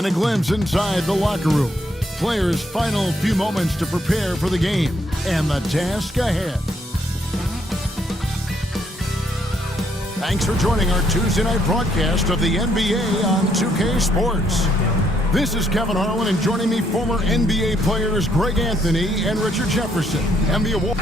And a glimpse inside the locker room. Players' final few moments to prepare for the game and the task ahead. Thanks for joining our Tuesday night broadcast of the NBA on 2K Sports. This is Kevin Harlan, and joining me, former NBA players Greg Anthony and Richard Jefferson. And the award.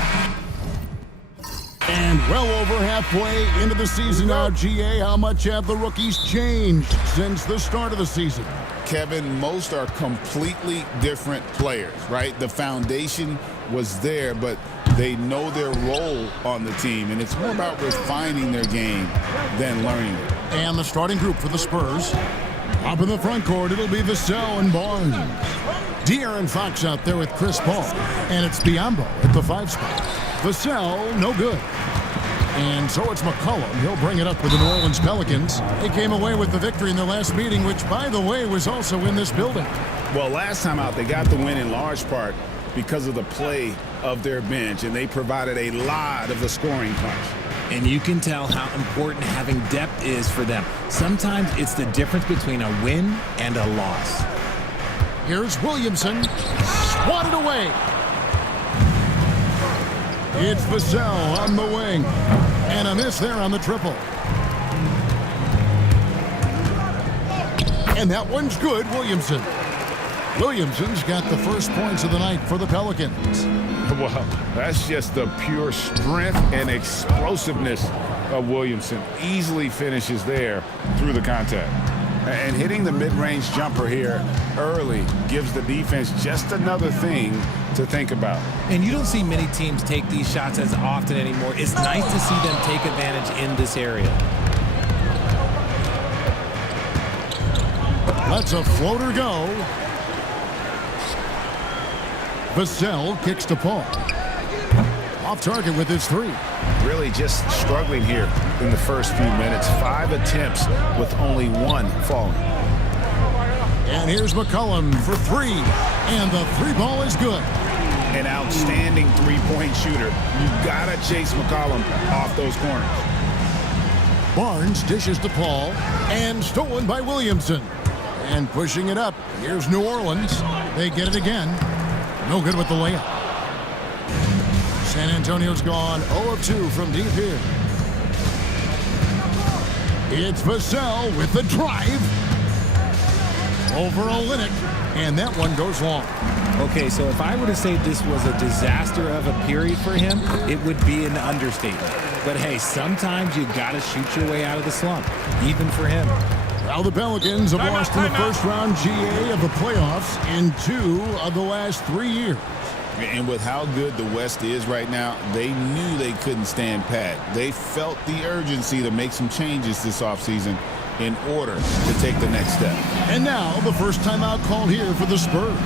And well over halfway into the season now, GA, how much have the rookies changed since the start of the season? Kevin, most are completely different players, right? The foundation was there, but they know their role on the team, and it's more about refining their game than learning it. And the starting group for the Spurs. Up in the front court, it'll be Vassell and Barnes. De'Aaron Fox out there with Chris Paul. And it's Biyombo at the 5 spot. Vassell, no good. And so it's McCollum. He'll bring it up with the New Orleans Pelicans. They came away with the victory in their last meeting, which, by the way, was also in this building. Well, last time out, they got the win in large part because of the play of their bench, and they provided a lot of the scoring punch. And you can tell how important having depth is for them. Sometimes it's the difference between a win and a loss. Here's Williamson. Swatted away. It's Vassell on the wing. And a miss there on the triple. And that one's good, Williamson. Williamson's got the first points of the night for the Pelicans. Well, that's just the pure strength and explosiveness of Williamson. Easily finishes there through the contact. And hitting the mid-range jumper here early gives the defense just another thing to think about. And you don't see many teams take these shots as often anymore. It's nice to see them take advantage in this area. Lets a floater go. Vassell kicks to Paul. Off target with his 3. Really just struggling here in the first few minutes. 5 attempts with only 1 falling. And here's McCollum for 3. And the 3 ball is good. An outstanding 3-point shooter. You've got to chase McCollum off those corners. Barnes dishes to Paul. And stolen by Williamson. And pushing it up. Here's New Orleans. They get it again. No good with the layup. San Antonio's gone 0 of 2 from deep here. It's Vassell with the drive. Over Olynyk. And that one goes long. Okay, so if I were to say this was a disaster of a period for him, it would be an understatement. But hey, sometimes you got to shoot your way out of the slump, even for him. Now the Pelicans have lost in the first round GA of the playoffs in 2 of the last 3 years. And with how good the West is right now, they knew they couldn't stand pat. They felt the urgency to make some changes this offseason in order to take the next step. And now the first timeout called here for the Spurs.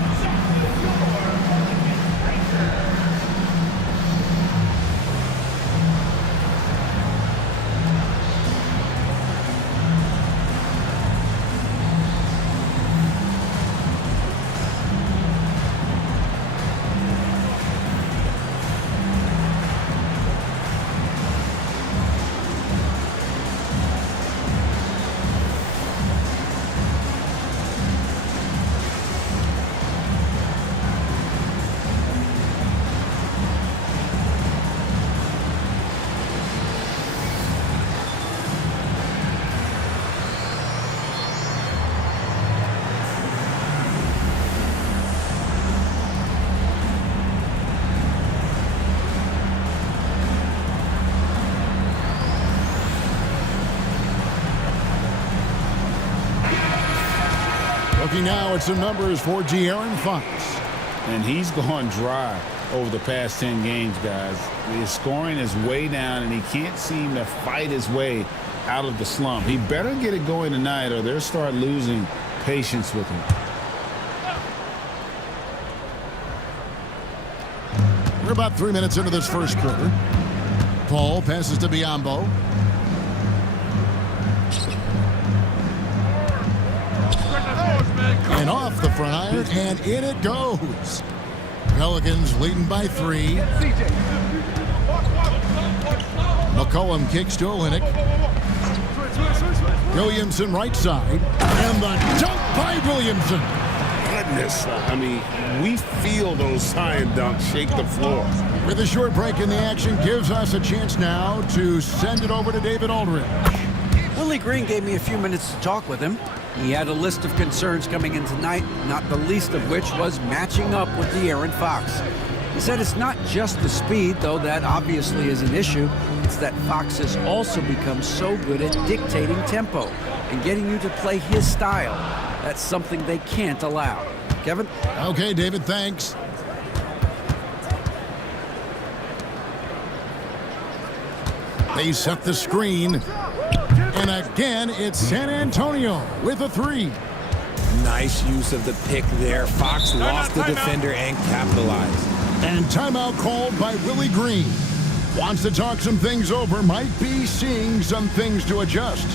Looking now at some numbers for De'Aaron Fox. And he's gone dry over the past 10 games, guys. His scoring is way down, and he can't seem to fight his way out of the slump. He better get it going tonight, or they'll start losing patience with him. We're about 3 minutes into this first quarter. Paul passes to Biyombo. And off the front iron, and in it goes. Pelicans leading by 3. McCollum kicks to Olynyk. Williamson right side. And the dunk by Williamson. Goodness. I mean, we feel those science dunks shake the floor. With a short break in the action, gives us a chance now to send it over to David Aldridge. Willie Green gave me a few minutes to talk with him. He had a list of concerns coming in tonight, not the least of which was matching up with De'Aaron Fox. He said it's not just the speed, though that obviously is an issue. It's that Fox has also become so good at dictating tempo and getting you to play his style. That's something they can't allow. Kevin? Okay, David, thanks. They set the screen. And again, it's San Antonio with a three. Nice use of the pick there. Fox lost the defender and capitalized. And timeout called by Willie Green. Wants to talk some things over. Might be seeing some things to adjust.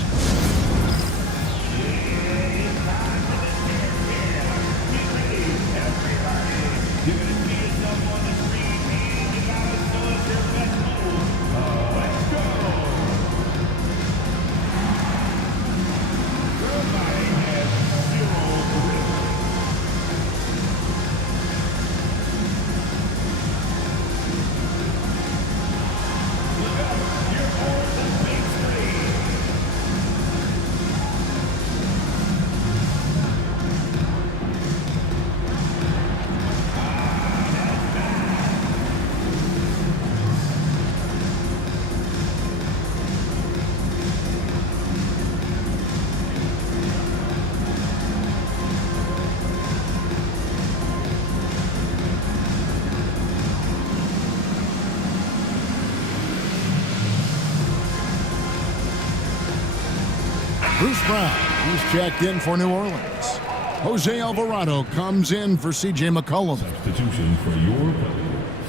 Bruce Brown, he's checked in for New Orleans. Jose Alvarado comes in for C.J. McCollum. Substitution for your Pelicans.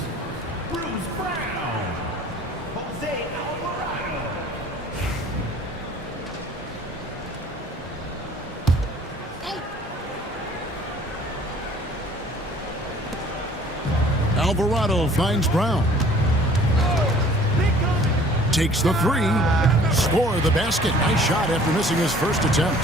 Bruce Brown. Jose Alvarado. Alvarado finds Brown. Takes the three. Score the basket. Nice shot after missing his first attempt.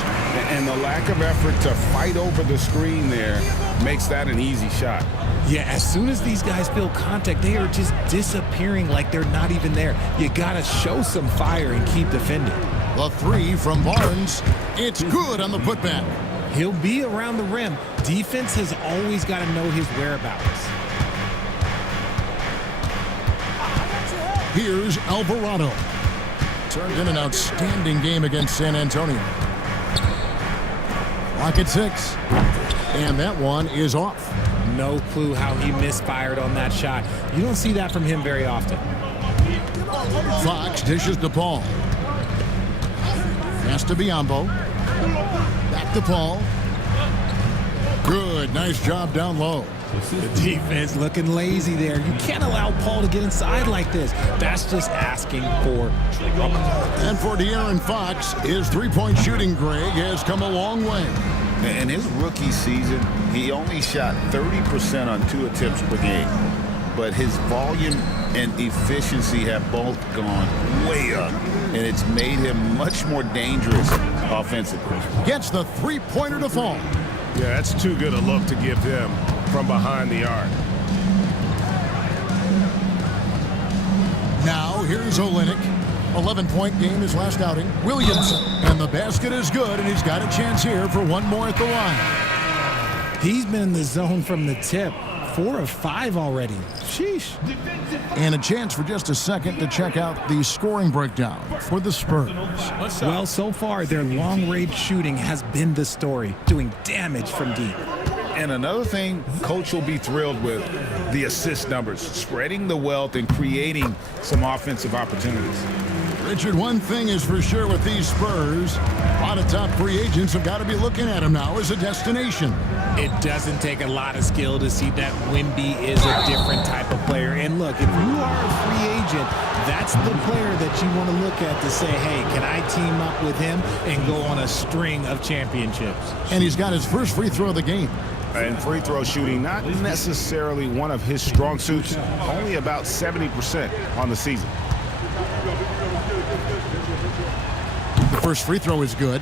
And the lack of effort to fight over the screen there makes that an easy shot. Yeah, as soon as these guys feel contact, they are just disappearing like they're not even there. You got to show some fire and keep defending. The three from Barnes. It's good on the putback. He'll be around the rim. Defense has always got to know his whereabouts. Here's Alvarado. Turned in an outstanding game against San Antonio. Clock at 6. And that one is off. No clue how he misfired on that shot. You don't see that from him very often. Fox dishes to Paul. Pass to Biyombo. Back to Paul. Good. Nice job down low. The defense looking lazy there. You can't allow Paul to get inside like this. That's just asking for trouble. And for De'Aaron Fox, his three-point shooting, Greg, has come a long way. In his rookie season, he only shot 30% on 2 attempts per game. But his volume and efficiency have both gone way up. And it's made him much more dangerous offensively. Gets the three-pointer to fall. Yeah, that's too good a look to give him from behind the arc. Now, here's Olynyk. 11-point game his last outing. Williamson. And the basket is good, and he's got a chance here for one more at the line. He's been in the zone from the tip. 4 of 5 already. Sheesh. And a chance for just a second to check out the scoring breakdown for the Spurs. Well, so far, their long-range shooting has been the story, doing damage from deep. And another thing coach will be thrilled with, the assist numbers, spreading the wealth and creating some offensive opportunities. Richard, one thing is for sure with these Spurs, a lot of top free agents have got to be looking at them now as a destination. It doesn't take a lot of skill to see that Wemby is a different type of player. And look, if you are a free agent, that's the player that you want to look at to say, hey, can I team up with him and go on a string of championships? And he's got his first free throw of the game. And free throw shooting, not necessarily one of his strong suits, only about 70% on the season. The First free throw is good.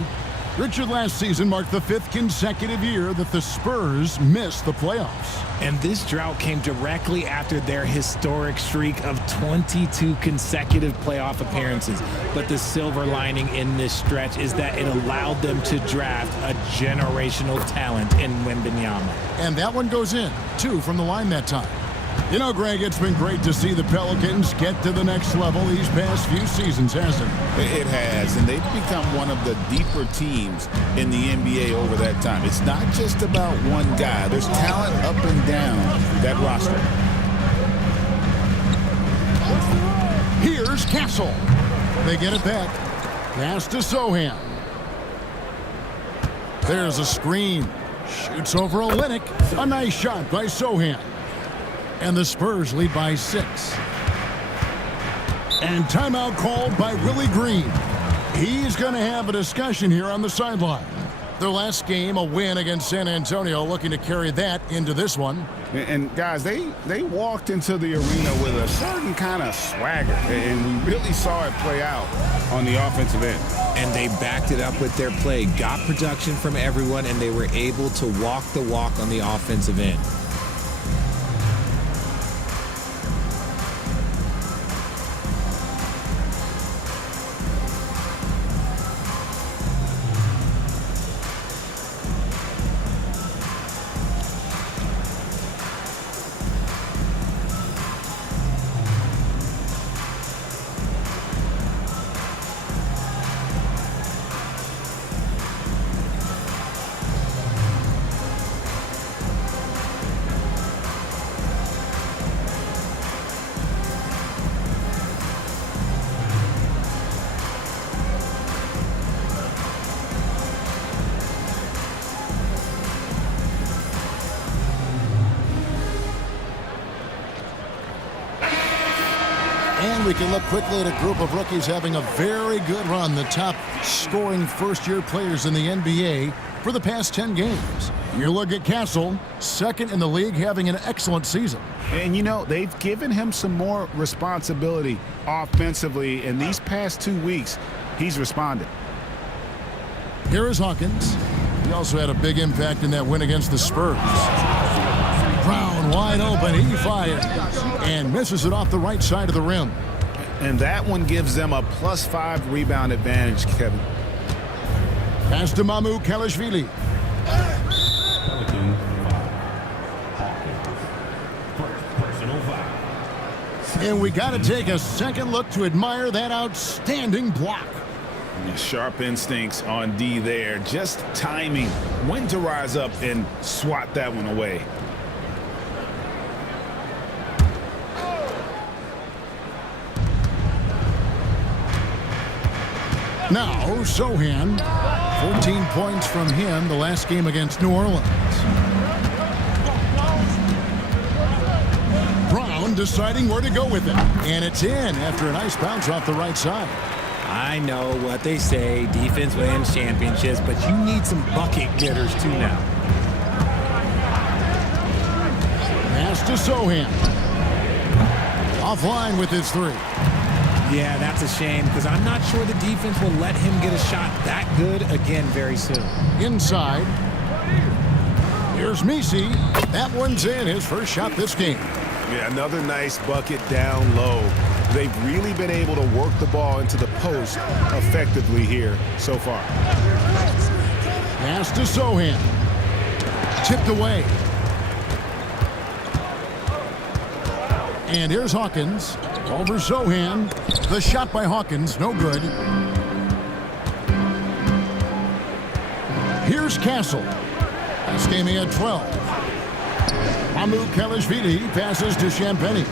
Richard, last season marked the 5th consecutive year that the Spurs missed the playoffs. And this drought came directly after their historic streak of 22 consecutive playoff appearances. But the silver lining in this stretch is that it allowed them to draft a generational talent in Wembanyama. And that one goes in, 2 from the line that time. You know, Greg, it's been great to see the Pelicans get to the next level these past few seasons, hasn't it? It has, and they've become one of the deeper teams in the NBA over that time. It's not just about one guy. There's talent up and down that roster. Here's Castle. They get it back. Pass to Sohan. There's a screen. Shoots over Olynyk. A nice shot by Sohan. And the Spurs lead by 6. And timeout called by Willie Green. He's going to have a discussion here on the sideline. Their last game, a win against San Antonio, looking to carry that into this one. And guys, they walked into the arena with a certain kind of swagger, and we really saw it play out on the offensive end. And they backed it up with their play, got production from everyone, and they were able to walk the walk on the offensive end. And we can look quickly at a group of rookies having a very good run, the top scoring first-year players in the NBA for the past 10 games. You look at Castle, second in the league, having an excellent season. And, you know, they've given him some more responsibility offensively. In these past 2 weeks, he's responded. Here is Hawkins. He also had a big impact in that win against the Spurs. Brown wide open. He fires and misses it off the right side of the rim. And that one gives them a +5 rebound advantage, Kevin. Pass to Mamu Kalashvili. Pelicans 5. Hawkins. First personal foul. And we got to take a second look to admire that outstanding block. Sharp instincts on D there. Just timing when to rise up and swat that one away. Now, Sohan, 14 points from him the last game against New Orleans. Brown deciding where to go with it. And it's in after a nice bounce off the right side. I know what they say, defense wins championships, but you need some bucket getters too now. Pass to Sohan. Offline with his 3. Yeah, that's a shame because I'm not sure the defense will let him get a shot that good again very soon. Inside. Here's Messi. That one's in, his first shot this game. Yeah, another nice bucket down low. They've really been able to work the ball into the post effectively here so far. Pass to Sohan. Tipped away. And here's Hawkins. Over Sohan. The shot by Hawkins, no good. Here's Castle. Last game he had 12. Mamu Kalashvili passes to Champagny.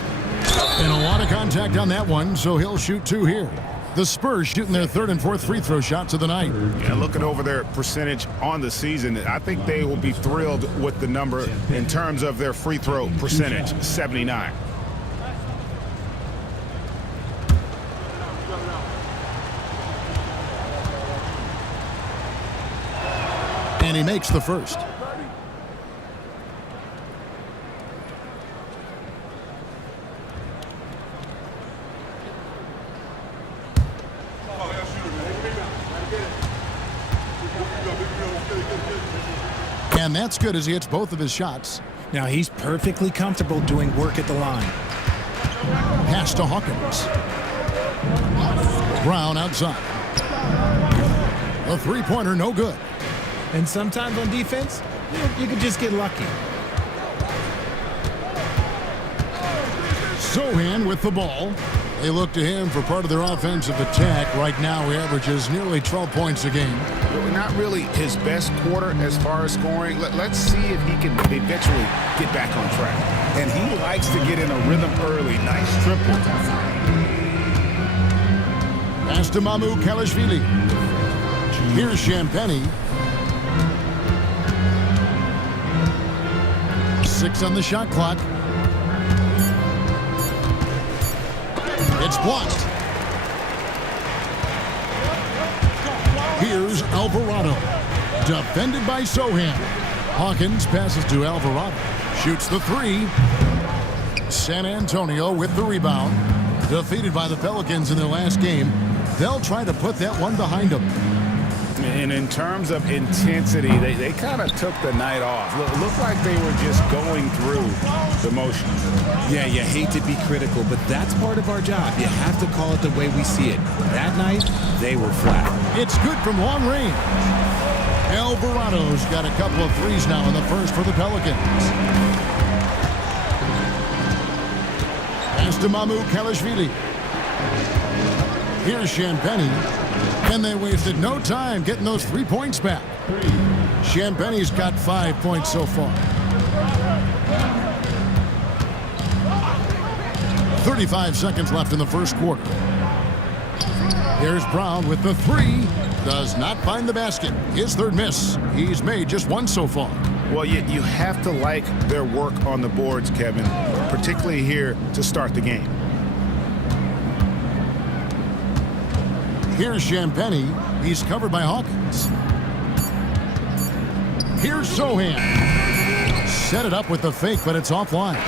And a lot of contact on that one, so he'll shoot 2 here. The Spurs shooting their 3rd and 4th free throw shots of the night. Yeah, looking over their percentage on the season, I think they will be thrilled with the number in terms of their free throw percentage, 79. And he makes the first. And that's good as he hits both of his shots. Now he's perfectly comfortable doing work at the line. Pass to Hawkins. Brown outside. A three-pointer, no good. And sometimes on defense, you could just get lucky. Sohan with the ball. They look to him for part of their offensive attack. Right now, he averages nearly 12 points a game. Not really his best quarter as far as scoring. Let's see if he can eventually get back on track. And he likes to get in a rhythm early. Nice triple. Pass to Mamu Kalashvili. Here's Champagnie. 6 on the shot clock. It's blocked. Here's Alvarado. Defended by Sohan. Hawkins passes to Alvarado. Shoots the three. San Antonio with the rebound. Defeated by the Pelicans in their last game. They'll try to put that one behind them. And in terms of intensity, they kind of took the night off. Looked like they were just going through the motions. Yeah, you hate to be critical, but that's part of our job. You have to call it the way we see it. That night, they were flat. It's good from long range. Alvarado's got a couple of threes now in the first for the Pelicans. Pass to Mamu Kalashvili. Here's Champagnie. And they wasted no time getting those 3 points back. Champagnie's got 5 points so far. 35 seconds left in the first quarter. Here's Brown with the three. Does not find the basket. His third miss. He's made just one so far. Well, you have to like their work on the boards, Kevin, particularly here to start the game. Here's Champagnie. He's covered by Hawkins. Here's Sohan. Set it up with the fake, but it's offline.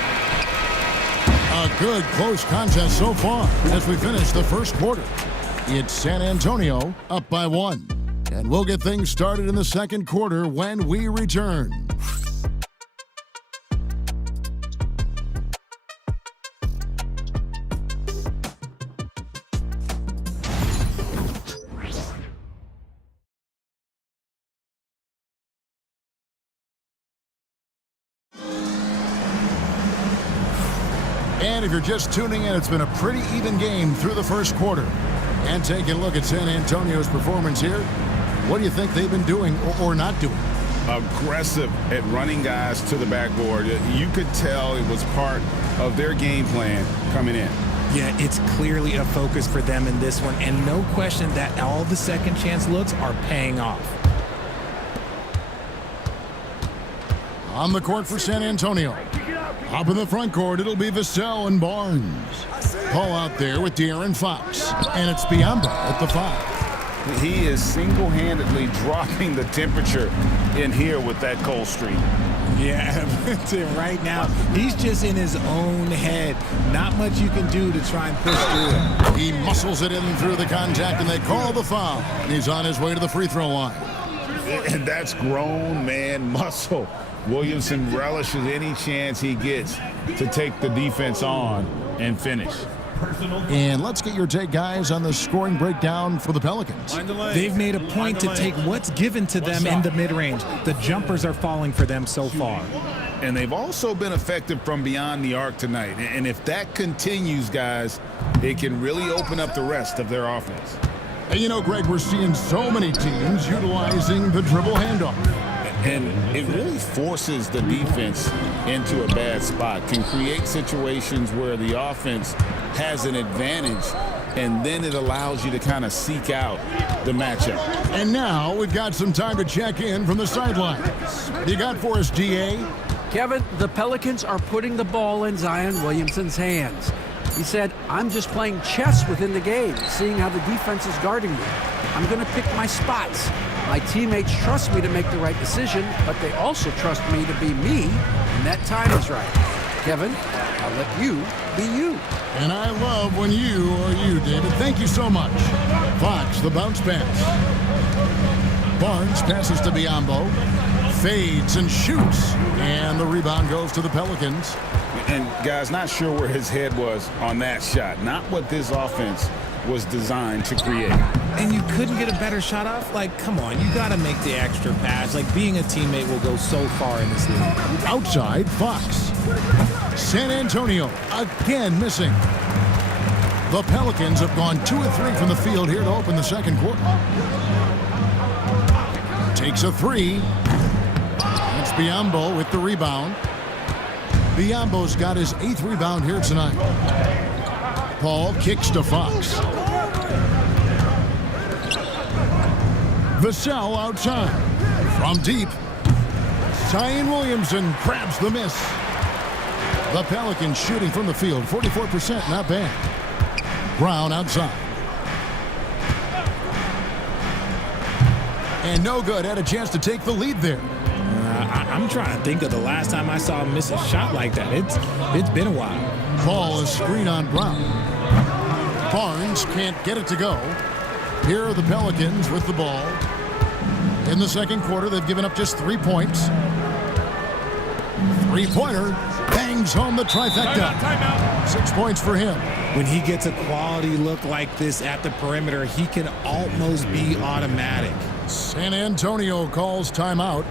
A good close contest so far as we finish the first quarter. It's San Antonio up by 1. And we'll get things started in the second quarter when we return. And if you're just tuning in, it's been a pretty even game through the first quarter. And taking a look at San Antonio's performance here, what do you think they've been doing or not doing? Aggressive at running guys to the backboard. You could tell it was part of their game plan coming in. Yeah, it's clearly a focus for them in this one, and no question that all the second chance looks are paying off. On the court for San Antonio. Up in the front court, it'll be Vassell and Barnes. Call out there with De'Aaron Fox. And it's Biyombo at the 5. He is single-handedly dropping the temperature in here with that cold streak. Yeah, right now, he's just in his own head. Not much you can do to try and push through it. He muscles it in through the contact, and they call the foul. He's on his way to the free throw line. And that's grown man muscle. Williamson relishes any chance he gets to take the defense on and finish. And let's get your take, guys, on the scoring breakdown for the Pelicans. They've made a point to take what's given to them in the mid-range. The jumpers are falling for them so far. And they've also been effective from beyond the arc tonight. And if that continues, guys, it can really open up the rest of their offense. And you know, Greg, we're seeing so many teams utilizing the dribble handoff. And it really forces the defense into a bad spot, can create situations where the offense has an advantage, and then it allows you to kind of seek out the matchup. And now we've got some time to check in from the sidelines. You got for us, DA? Kevin, the Pelicans are putting the ball in Zion Williamson's hands. He said, I'm just playing chess within the game, seeing how the defense is guarding me. I'm going to pick my spots. My teammates trust me to make the right decision, but they also trust me to be me, and that time is right. Kevin, I'll let you be you. And I love when you are you, David. Thank you so much. Fox, the bounce pass. Barnes passes to Biyombo. Fades and shoots. And the rebound goes to the Pelicans. And, guys, not sure where his head was on that shot. Not what this offense was designed to create. And you couldn't get a better shot off? Like, come on, you got to make the extra pass. Like, being a teammate will go so far in this league. Outside, Fox. San Antonio again missing. The Pelicans have gone 2 of 3 from the field here to open the second quarter. Takes a 3. It's Biyombo with the rebound. Biyombo's got his 8th rebound here tonight. Paul kicks to Fox. Vassell outside. From deep. Zion Williamson grabs the miss. The Pelicans shooting from the field. 44%, not bad. Brown outside. And no good. Had a chance to take the lead there. I'm trying to think of the last time I saw him miss a shot like that. It's been a while. Ball is screen on Brown. Barnes can't get it to go. Here are the Pelicans with the ball. In the second quarter, they've given up just 3 points. Three-pointer bangs home the trifecta. 6 points for him. When he gets a quality look like this at the perimeter, he can almost be automatic. San Antonio calls timeout.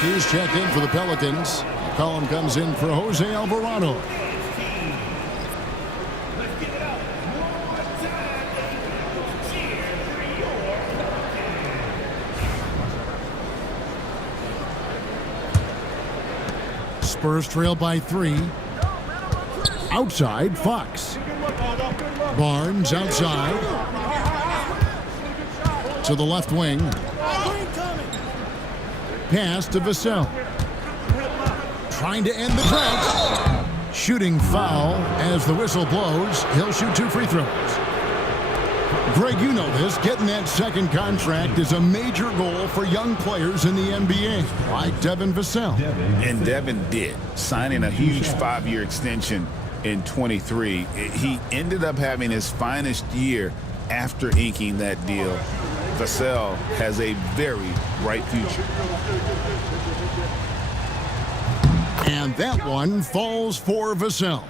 He's checked in for the Pelicans. Column comes in for Jose Alvarado. Spurs trail by 3. Outside, Fox. Barnes outside. To the left wing. Pass to Vassell. Trying to end the drought. Shooting foul as the whistle blows. He'll shoot 2 free throws. Greg, you know this. Getting that second contract is a major goal for young players in the NBA, like Devin Vassell. And Devin did, signing a huge 5-year extension in 23. He ended up having his finest year after inking that deal. Vassell has a very bright future. And that one falls for Vassell.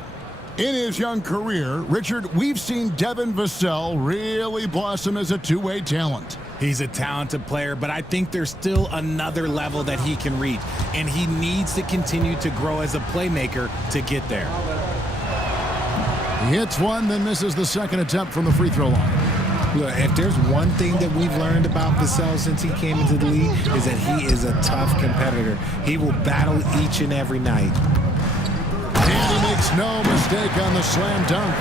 In his young career, Richard, we've seen Devin Vassell really blossom as a two-way talent. He's a talented player, but I think there's still another level that he can reach, and he needs to continue to grow as a playmaker to get there. He hits one, then misses the second attempt from the free throw line. Look, if there's one thing that we've learned about Vassell since he came into the league is that he is a tough competitor. He will battle each and every night. And he makes no mistake on the slam dunk.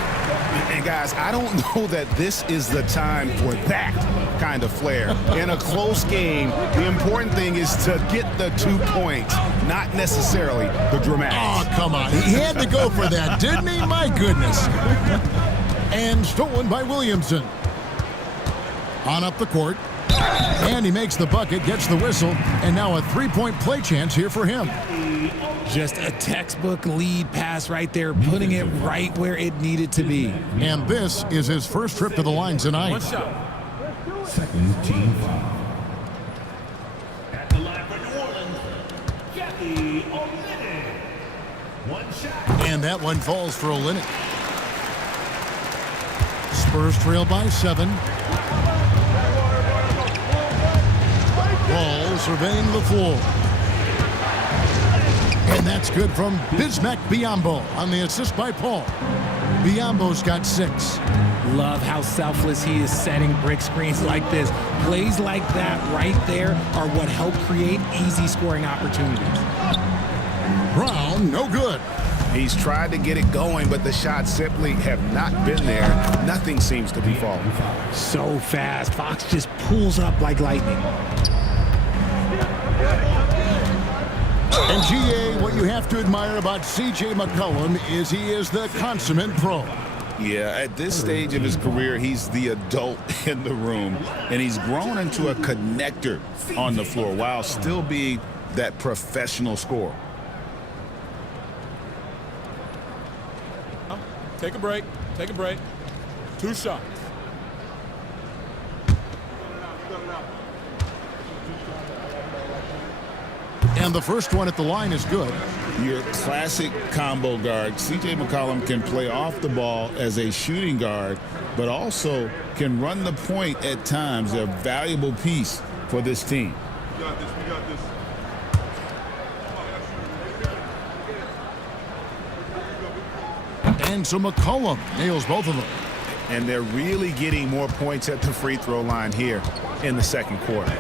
And guys, I don't know that this is the time for that kind of flair. In a close game, the important thing is to get the 2 points, not necessarily the dramatics. Oh, come on. He had to go for that, didn't he? My goodness. And stolen by Williamson. On up the court. And he makes the bucket, gets the whistle, and now a three-point play chance here for him. Just a textbook lead pass right there, putting it right where it needed to be. And this is his first trip to the line tonight. One shot. Second team foul. At the line for New Orleans, BKE Gameplays. One shot. And that one falls for Olynyk. Spurs trail by 7. Ball surveying the floor. And that's good from Bismack Biyombo on the assist by Paul. Biyombo's got 6. Love how selfless he is setting brick screens like this. Plays like that right there are what help create easy scoring opportunities. Brown, no good. He's tried to get it going, but the shots simply have not been there. Nothing seems to be falling. So fast. Fox just pulls up like lightning. And GA, what you have to admire about C.J. McCollum is he is the consummate pro. Yeah, at this stage of his career, he's the adult in the room, and he's grown into a connector on the floor while still being that professional scorer. Take a break. Take a break. 2 shots. And the first one at the line is good. Your classic combo guard. C.J. McCollum can play off the ball as a shooting guard, but also can run the point at times. A valuable piece for this team. We got this. We got this. And so McCollum nails both of them. And they're really getting more points at the free throw line here in the second quarter.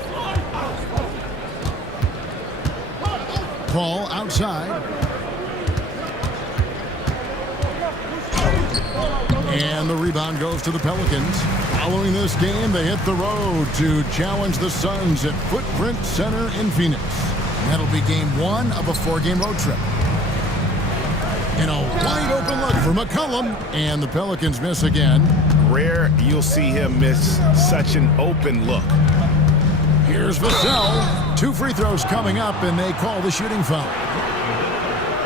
Paul outside. And the rebound goes to the Pelicans. Following this game, they hit the road to challenge the Suns at Footprint Center in Phoenix. That'll be game 1 of a 4-game road trip. And a wide open look for McCollum, and the Pelicans miss again. Rare you'll see him miss such an open look. Here's Vassell. 2 free throws coming up, and they call the shooting foul.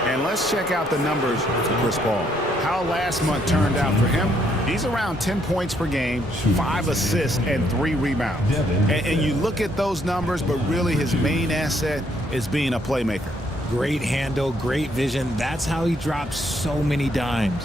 And let's check out the numbers for Chris Paul. How last month turned out for him. He's around 10 points per game, 5 assists, and 3 rebounds. And you look at those numbers, but really his main asset is being a playmaker. Great handle, great vision. That's how he drops so many dimes.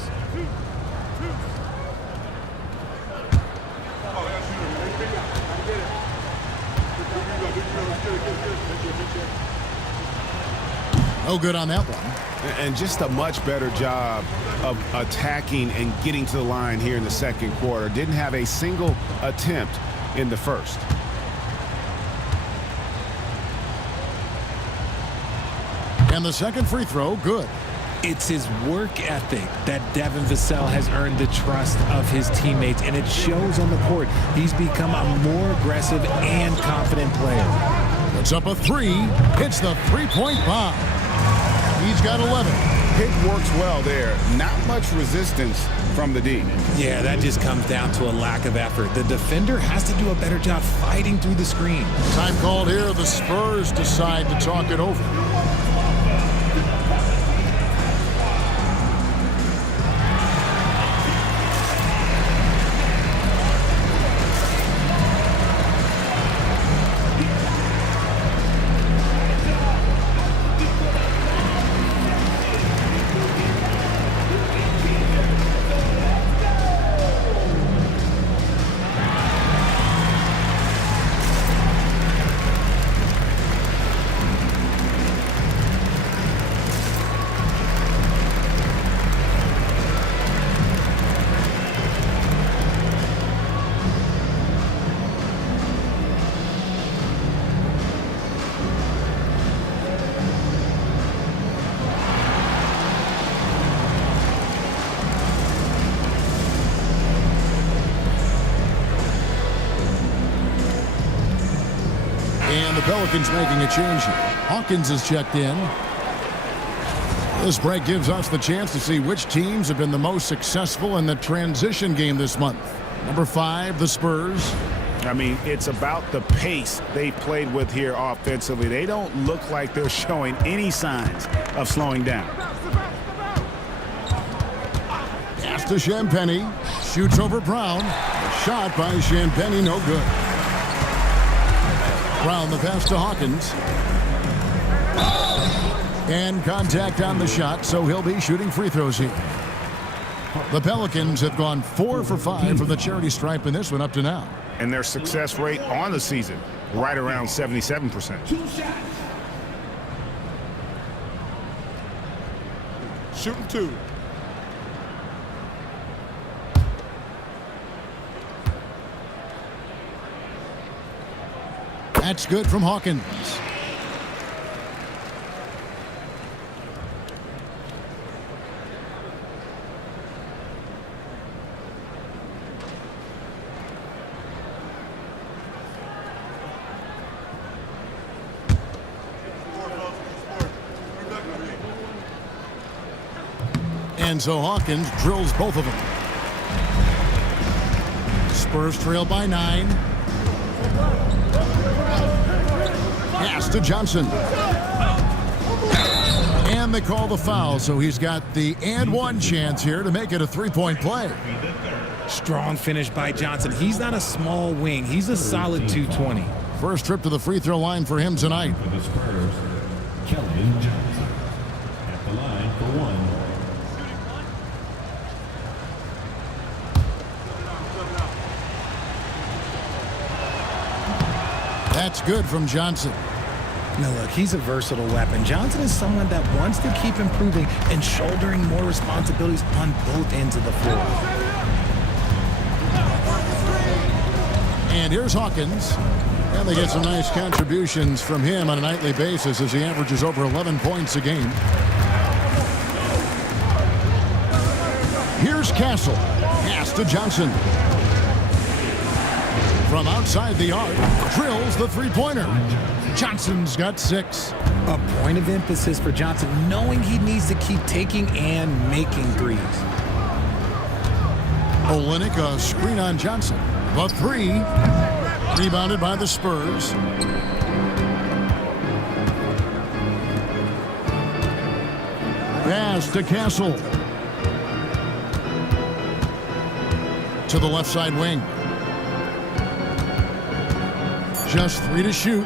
No good on that one. And just a much better job of attacking and getting to the line here in the second quarter. Didn't have a single attempt in the first. And the second free throw, good. It's his work ethic that Devin Vassell has earned the trust of his teammates, and it shows on the court. He's become a more aggressive and confident player. Puts up a 3, hits the three-point bomb. He's got 11. It works well there. Not much resistance from the D. Yeah, that just comes down to a lack of effort. The defender has to do a better job fighting through the screen. Time called here. The Spurs decide to talk it over. And the Pelicans making a change here. Hawkins is checked in. This break gives us the chance to see which teams have been the most successful in the transition game this month. Number 5, the Spurs. I mean, it's about the pace they've played with here offensively. They don't look like they're showing any signs of slowing down. Pass to Champagny. Shoots over Brown. A shot by Champagny, no good. Brown the pass to Hawkins. And contact on the shot, so he'll be shooting free throws here. The Pelicans have gone 4 for 5 from the charity stripe in this one up to now. And their success rate on the season, right around 77%. 2 shots. Shooting 2. That's good from Hawkins. And so Hawkins drills both of them. Spurs trail by 9. Pass to Johnson. And they call the foul, so he's got the and one chance here to make it a 3-point play. Strong finish by Johnson. He's not a small wing. He's a solid 220. First trip to the free throw line for him tonight. For the Spurs, Kelly Johnson. At the line for 1. That's good from Johnson. Now look, he's a versatile weapon. Johnson is someone that wants to keep improving and shouldering more responsibilities on both ends of the floor. And here's Hawkins. And they get some nice contributions from him on a nightly basis as he averages over 11 points a game. Here's Castle. Pass to Johnson. From outside the arc, drills the three-pointer. Johnson's got 6. A point of emphasis for Johnson, knowing he needs to keep taking and making threes. Olynyk, a screen on Johnson. The 3. Rebounded by the Spurs. Pass to Castle. To the left side wing. Just 3 to shoot.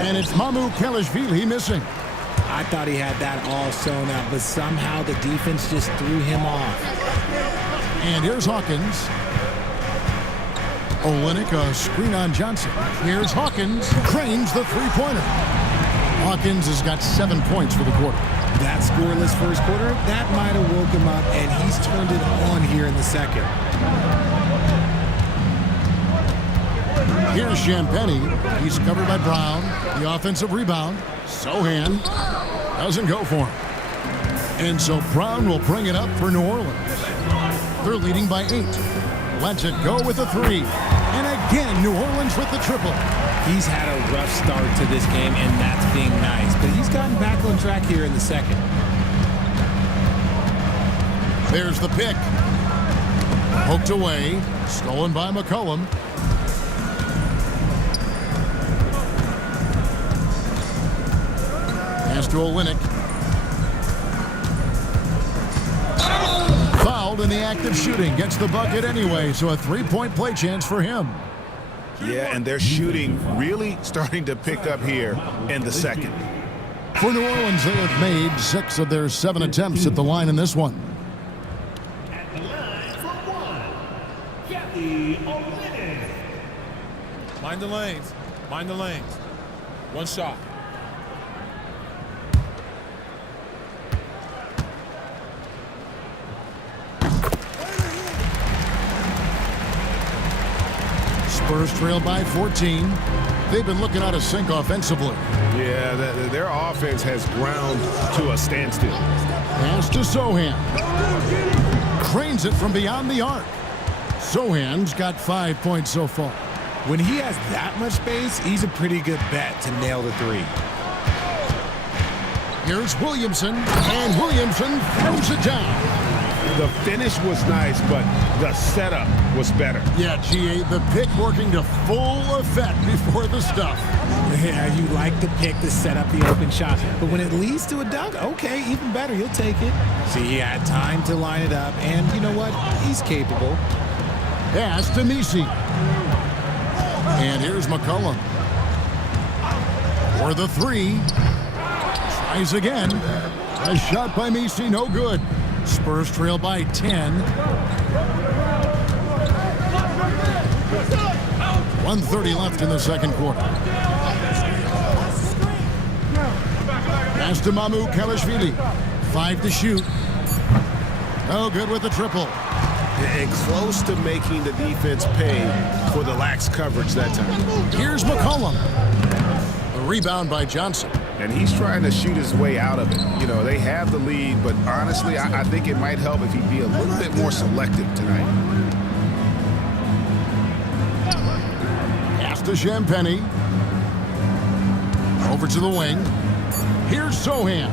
And it's Mamu Kelishvili missing. I thought he had that all sewn up, but somehow the defense just threw him off. And here's Hawkins. Olynyk, a screen on Johnson. Here's Hawkins. Cranes the three-pointer. Hawkins has got 7 points for the quarter. That scoreless first quarter, that might have woke him up, and he's turned it on here in the second. Here's Champagny. He's covered by Brown. The offensive rebound. Sohan doesn't go for him. And so Brown will bring it up for New Orleans. They're leading by 8. Lets it go with a 3. And again, New Orleans with the triple. He's had a rough start to this game, and that's being nice. But he's gotten back on track here in the second. There's the pick. Poked away. Stolen by McCollum. Pass to Olynyk. Fouled in the act of shooting. Gets the bucket anyway, so a 3-point play chance for him. Yeah, and their shooting really starting to pick up here in the second. For New Orleans, they have made 6 of their 7 attempts at the line in this one. At the line for 1. Kelly Olynyk. Mind the lanes. Mind the lanes. 1 shot. Spurs trail by 14. They've been looking out of sync offensively. Yeah, their offense has ground to a standstill. Pass to Sohan. Cranes it from beyond the arc. Sohan's got 5 points so far. When he has that much space, he's a pretty good bet to nail the 3. Here's Williamson, and Williamson throws it down. The finish was nice, but the setup was better. Yeah, GA, the pick working to full effect before the stuff. Yeah, you like the pick to set up the open shot. But when it leads to a dunk, okay, even better. You'll take it. See, he had time to line it up, and you know what? He's capable. Pass to Messi. And here's McCollum. For the 3. Tries again. A shot by Messi, no good. Spurs trail by 10. 1:30 left in the second quarter. Pass to Mamu Kelishvili. 5 to shoot. Oh, good with the triple. And close to making the defense pay for the lax coverage that time. Here's McCollum. A rebound by Johnson. And he's trying to shoot his way out of it. You know, they have the lead, but honestly, I think it might help if he'd be a little bit more selective tonight. Pass to Champagny. Over to the wing. Here's Sohan.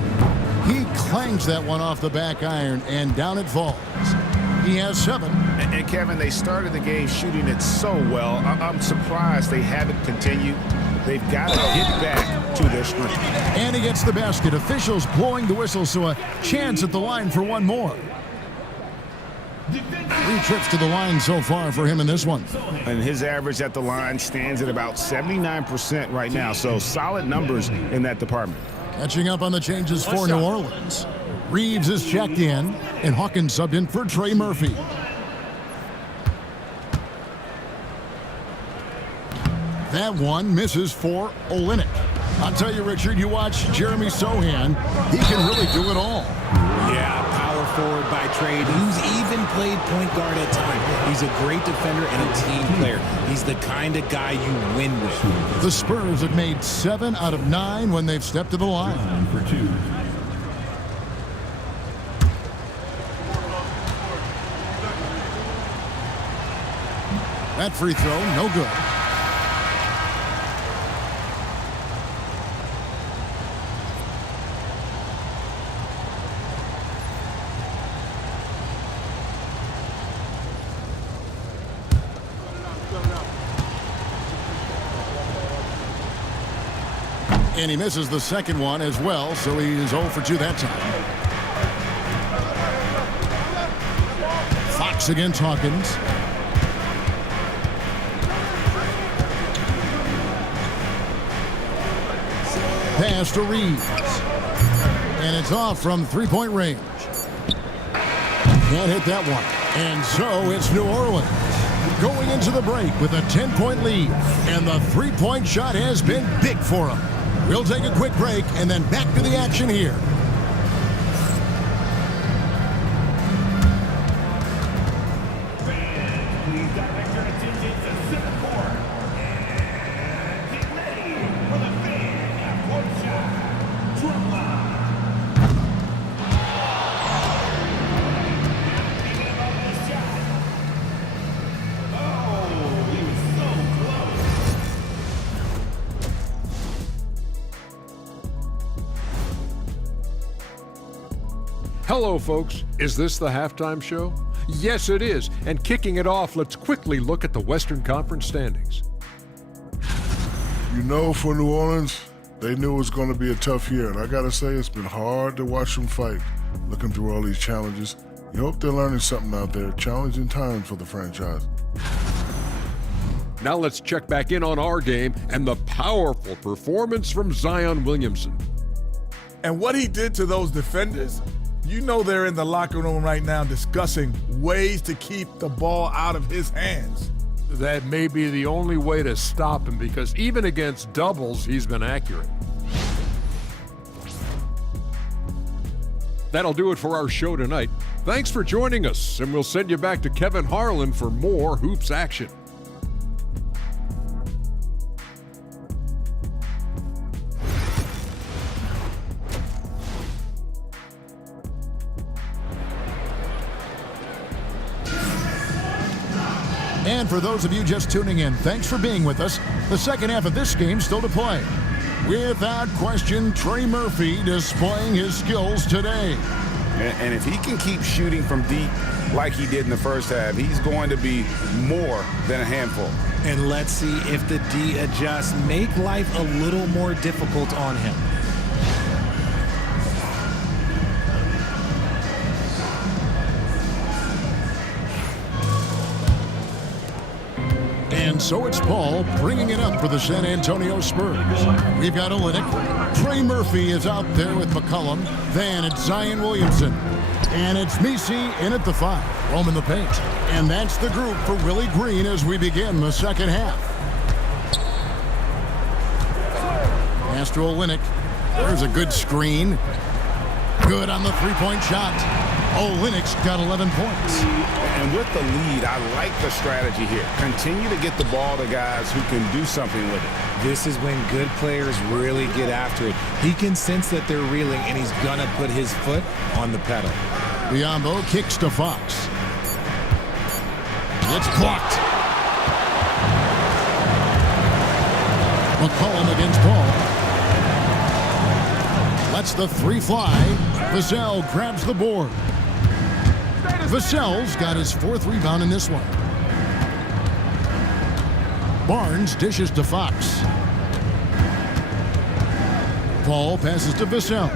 He clangs that one off the back iron, and down it falls. He has 7. And Kevin, they started the game shooting it so well. I'm surprised they haven't continued. They've got to get back to their strength. And he gets the basket. Officials blowing the whistle, so a chance at the line for one more. 3 trips to the line so far for him in this one. And his average at the line stands at about 79% right now, so solid numbers in that department. Catching up on the changes for New Orleans. Reeves is checked in, and Hawkins subbed in for Trey Murphy. That one misses for Olynyk. I'll tell you, Richard, you watch Jeremy Sohan, he can really do it all. Yeah, power forward by trade, who's even played point guard at times. He's a great defender and a team player. He's the kind of guy you win with. The Spurs have made 7 out of 9 when they've stepped to the line. For 2. That free throw, no good. And he misses the second one as well, so he is 0 for 2 that time. Fox against Hawkins. Pass to Reeves. And it's off from three-point range. Can't hit that one. And so it's New Orleans going into the break with a 10-point lead. And the three-point shot has been big for them. We'll take a quick break and then back to the action here. Please direct your attention to center court. And get ready for the fan half-court shot. Drum line. Thinking about this shot. Oh, he was so close. Hello, folks. Is this the halftime show? Yes, it is. And kicking it off, let's quickly look at the Western Conference standings. You know, for New Orleans, they knew it was going to be a tough year. And I got to say, it's been hard to watch them fight, looking through all these challenges. You hope they're learning something out there. Challenging times for the franchise. Now let's check back in on our game and the powerful performance from Zion Williamson. And what he did to those defenders, you know they're in the locker room right now discussing ways to keep the ball out of his hands. That may be the only way to stop him because even against doubles, he's been accurate. That'll do it for our show tonight. Thanks for joining us, and we'll send you back to Kevin Harlan for more hoops action. And for those of you just tuning in, thanks for being with us. The second half of this game still to play. Without question, Trey Murphy displaying his skills today. And if he can keep shooting from deep like he did in the first half, he's going to be more than a handful. And let's see if the D adjusts, make life a little more difficult on him. And so it's Paul bringing it up for the San Antonio Spurs. We've got Olynyk. Trey Murphy is out there with McCollum. Then it's Zion Williamson. And it's Messi in at the 5, roaming the paint. And that's the group for Willie Green as we begin the second half. Pass to Olynyk. There's a good screen. Good on the three-point shot. Olynyk's got 11 points. And with the lead, I like the strategy here. Continue to get the ball to guys who can do something with it. This is when good players really get after it. He can sense that they're reeling, and he's going to put his foot on the pedal. Biyombo kicks to Fox. It's blocked. McCollum against Paul. Lets the three fly. Vassell grabs the board. Vassell's got his 4th rebound in this one. Barnes dishes to Fox. Paul passes to Vassell.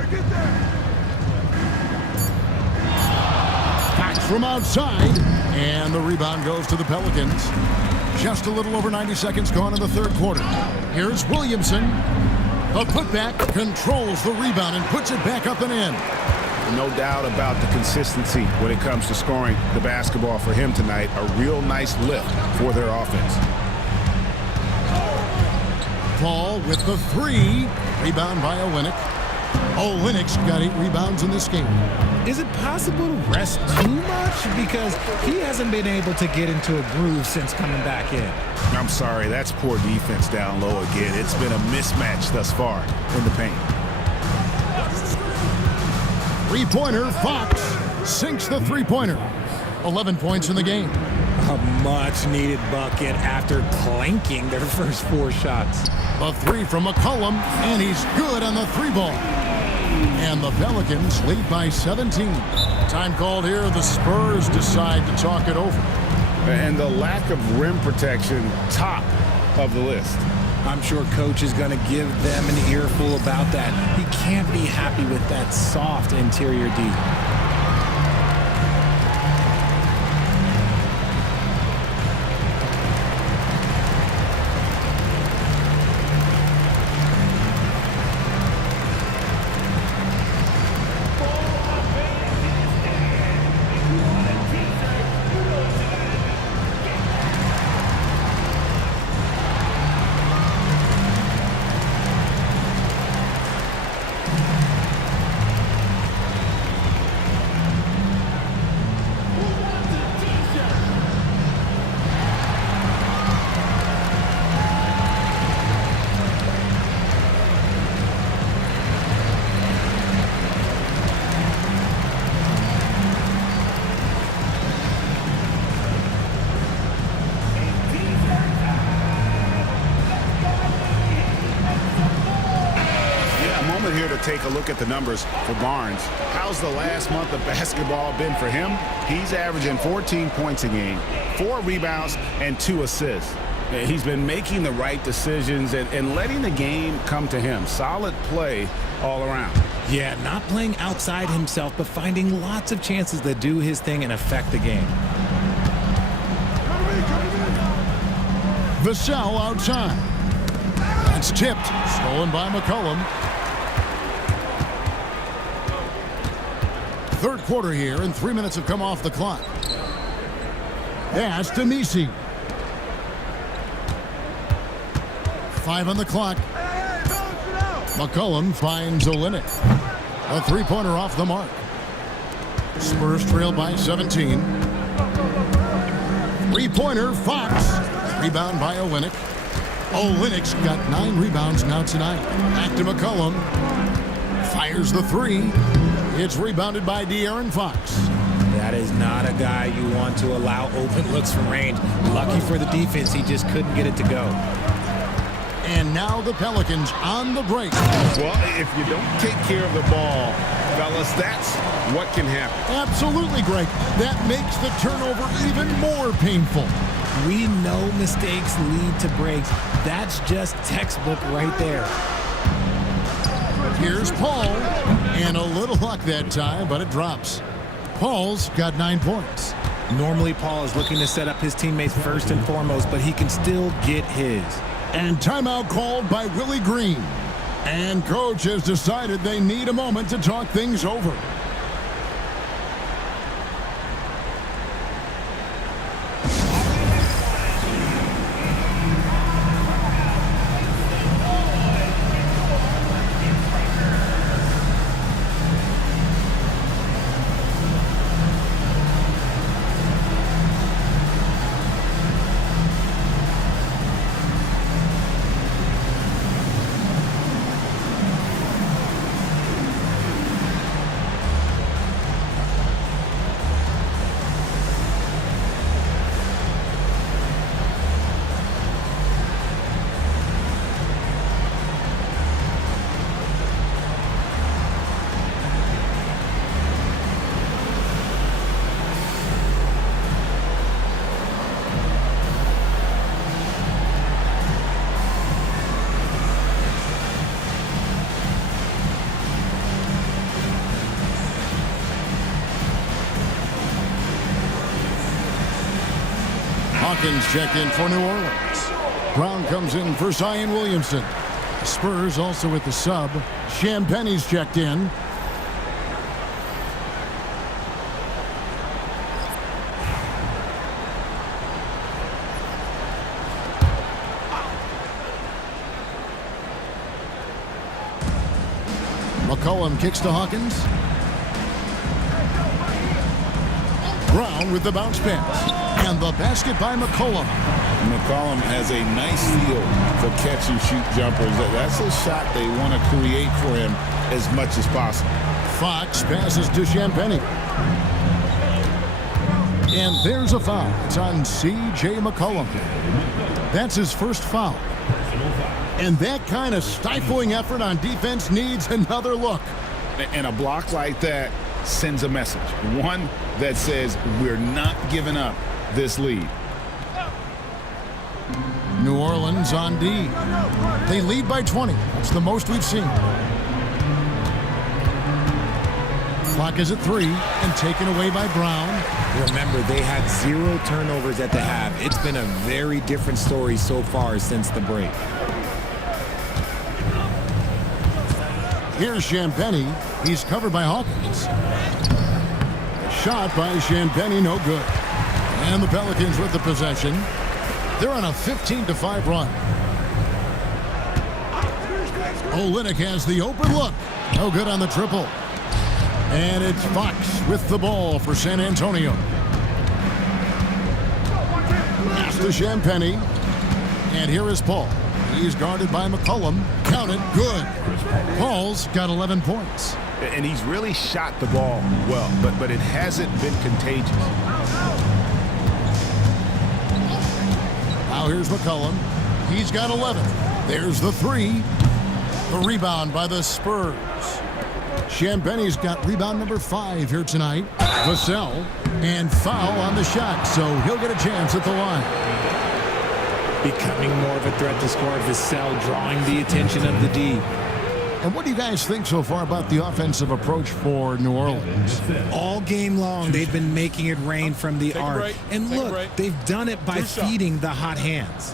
Fox from outside. And the rebound goes to the Pelicans. Just a little over 90 seconds gone in the third quarter. Here's Williamson. The putback controls the rebound and puts it back up and in. No doubt about the consistency when it comes to scoring the basketball for him tonight. A real nice lift for their offense. Paul with the 3. Rebound by Olynyk. Olynyk's got 8 rebounds in this game. Is it possible to rest too much? Because he hasn't been able to get into a groove since coming back in. I'm sorry, that's poor defense down low again. It's been a mismatch thus far in the paint. Three-pointer, Fox sinks the three-pointer. 11 points in the game. A much-needed bucket after clanking their first 4 shots. A 3 from McCollum, and he's good on the 3-ball. And the Pelicans lead by 17. Time called here. The Spurs decide to talk it over. And the lack of rim protection, top of the list. I'm sure coach is going to give them an earful about that. He can't be happy with that soft interior D. Here to take a look at the numbers for Barnes. How's the last month of basketball been for him? He's averaging 14 points a game, 4 rebounds, and 2 assists. He's been making the right decisions and letting the game come to him. Solid play all around. Yeah, not playing outside himself, but finding lots of chances that do his thing and affect the game. Vassell outside. That's tipped. Stolen by McCollum. Third quarter here, and 3 minutes have come off the clock. Pass to Messi. 5 on the clock. McCollum finds Olynyk. A three-pointer off the mark. Spurs trail by 17. Three-pointer, Fox. Rebound by Olynyk. Olynyk's got 9 rebounds now tonight. Back to McCollum. Fires the 3. It's rebounded by De'Aaron Fox. That is not a guy you want to allow open looks from range. Lucky for the defense, he just couldn't get it to go. And now the Pelicans on the break. Well, if you don't take care of the ball, fellas, that's what can happen. Absolutely, Greg. That makes the turnover even more painful. We know mistakes lead to breaks. That's just textbook right there. Here's Paul, and a little luck that time, but it drops. Paul's got 9 points. Normally, Paul is looking to set up his teammates first and foremost, but he can still get his. And timeout called by Willie Green. And coach has decided they need a moment to talk things over. Hawkins checked in for New Orleans. Brown comes in for Zion Williamson. The Spurs also with the sub. Champagne's checked in. McCollum kicks to Hawkins. Brown with the bounce pass. And the basket by McCollum. McCollum has a nice feel for catch-and-shoot jumpers. That's a shot they want to create for him as much as possible. Fox passes to Champagnie. And there's a foul. It's on C.J. McCollum. That's his first foul. And that kind of stifling effort on defense needs another look. And a block like that sends a message. One that says we're not giving up this lead. New Orleans on D. They lead by 20. That's the most we've seen. Clock is at 3 and taken away by Brown. Remember, they had 0 turnovers at the half. It's been a very different story so far since the break. Here's Champagnie. He's covered by Hawkins. Shot by Champagnie, no good. And the Pelicans with the possession. They're on a 15-5 run. Olynyk has the open look. No good on the triple. And it's Fox with the ball for San Antonio. Pass to Champagnie. And here is Paul. He's guarded by McCollum. Count it, good. Paul's got 11 points. And he's really shot the ball well, but it hasn't been contagious. Now here's McCollum. He's got 11. There's the 3. The rebound by the Spurs. Champagnie's got rebound number 5 here tonight. Vassell, and foul on the shot, so he'll get a chance at the line. Becoming more of a threat to score. Vassell drawing the attention of the D. And what do you guys think so far about the offensive approach for New Orleans? All game long, they've been making it rain from the arc. And look, they've done it by feeding the hot hands.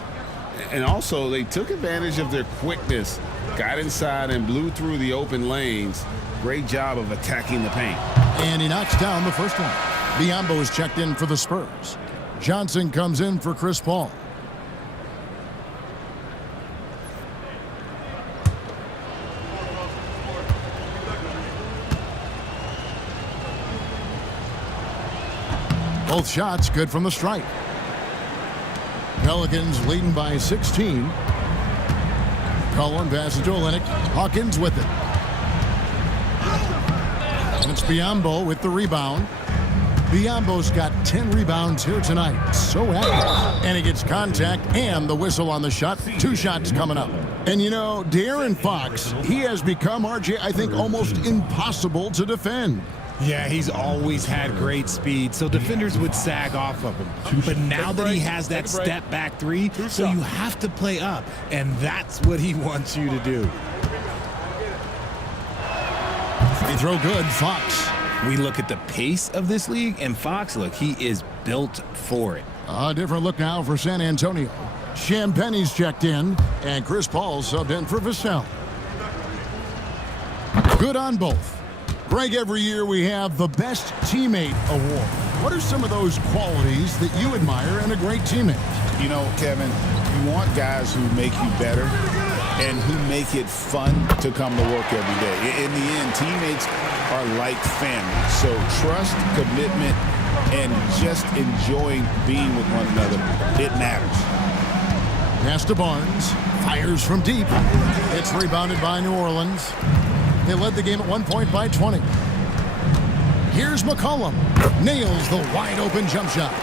And also, they took advantage of their quickness, got inside and blew through the open lanes. Great job of attacking the paint. And he knocks down the first one. Biombo is checked in for the Spurs. Johnson comes in for Chris Paul. Both shots good from the stripe. Pelicans leading by 16. Cullen passes to Olynyk. Hawkins with it. And it's Biombo with the rebound. Biombo's got 10 rebounds here tonight. So active. And he gets contact and the whistle on the shot. 2 shots coming up. And you know, De'Aaron Fox, he has become, RJ, I think, almost impossible to defend. Yeah, he's always had great speed, so defenders would sag off of him. But now that he has that step back 3, so you have to play up, and that's what he wants you to do. They throw good, Fox. We look at the pace of this league, and Fox, look, he is built for it. A different look now for San Antonio. Champagnie's checked in, and Chris Paul subbed in for Vassell. Good on both. Greg, every year we have the Best Teammate Award. What are some of those qualities that you admire in a great teammate? You know, Kevin, you want guys who make you better and who make it fun to come to work every day. In the end, teammates are like family. So trust, commitment, and just enjoying being with one another, it matters. Pass to Barnes. Fires from deep. It's rebounded by New Orleans. They led the game at 1 point by 20. Here's McCollum. Nails the wide open jump shot.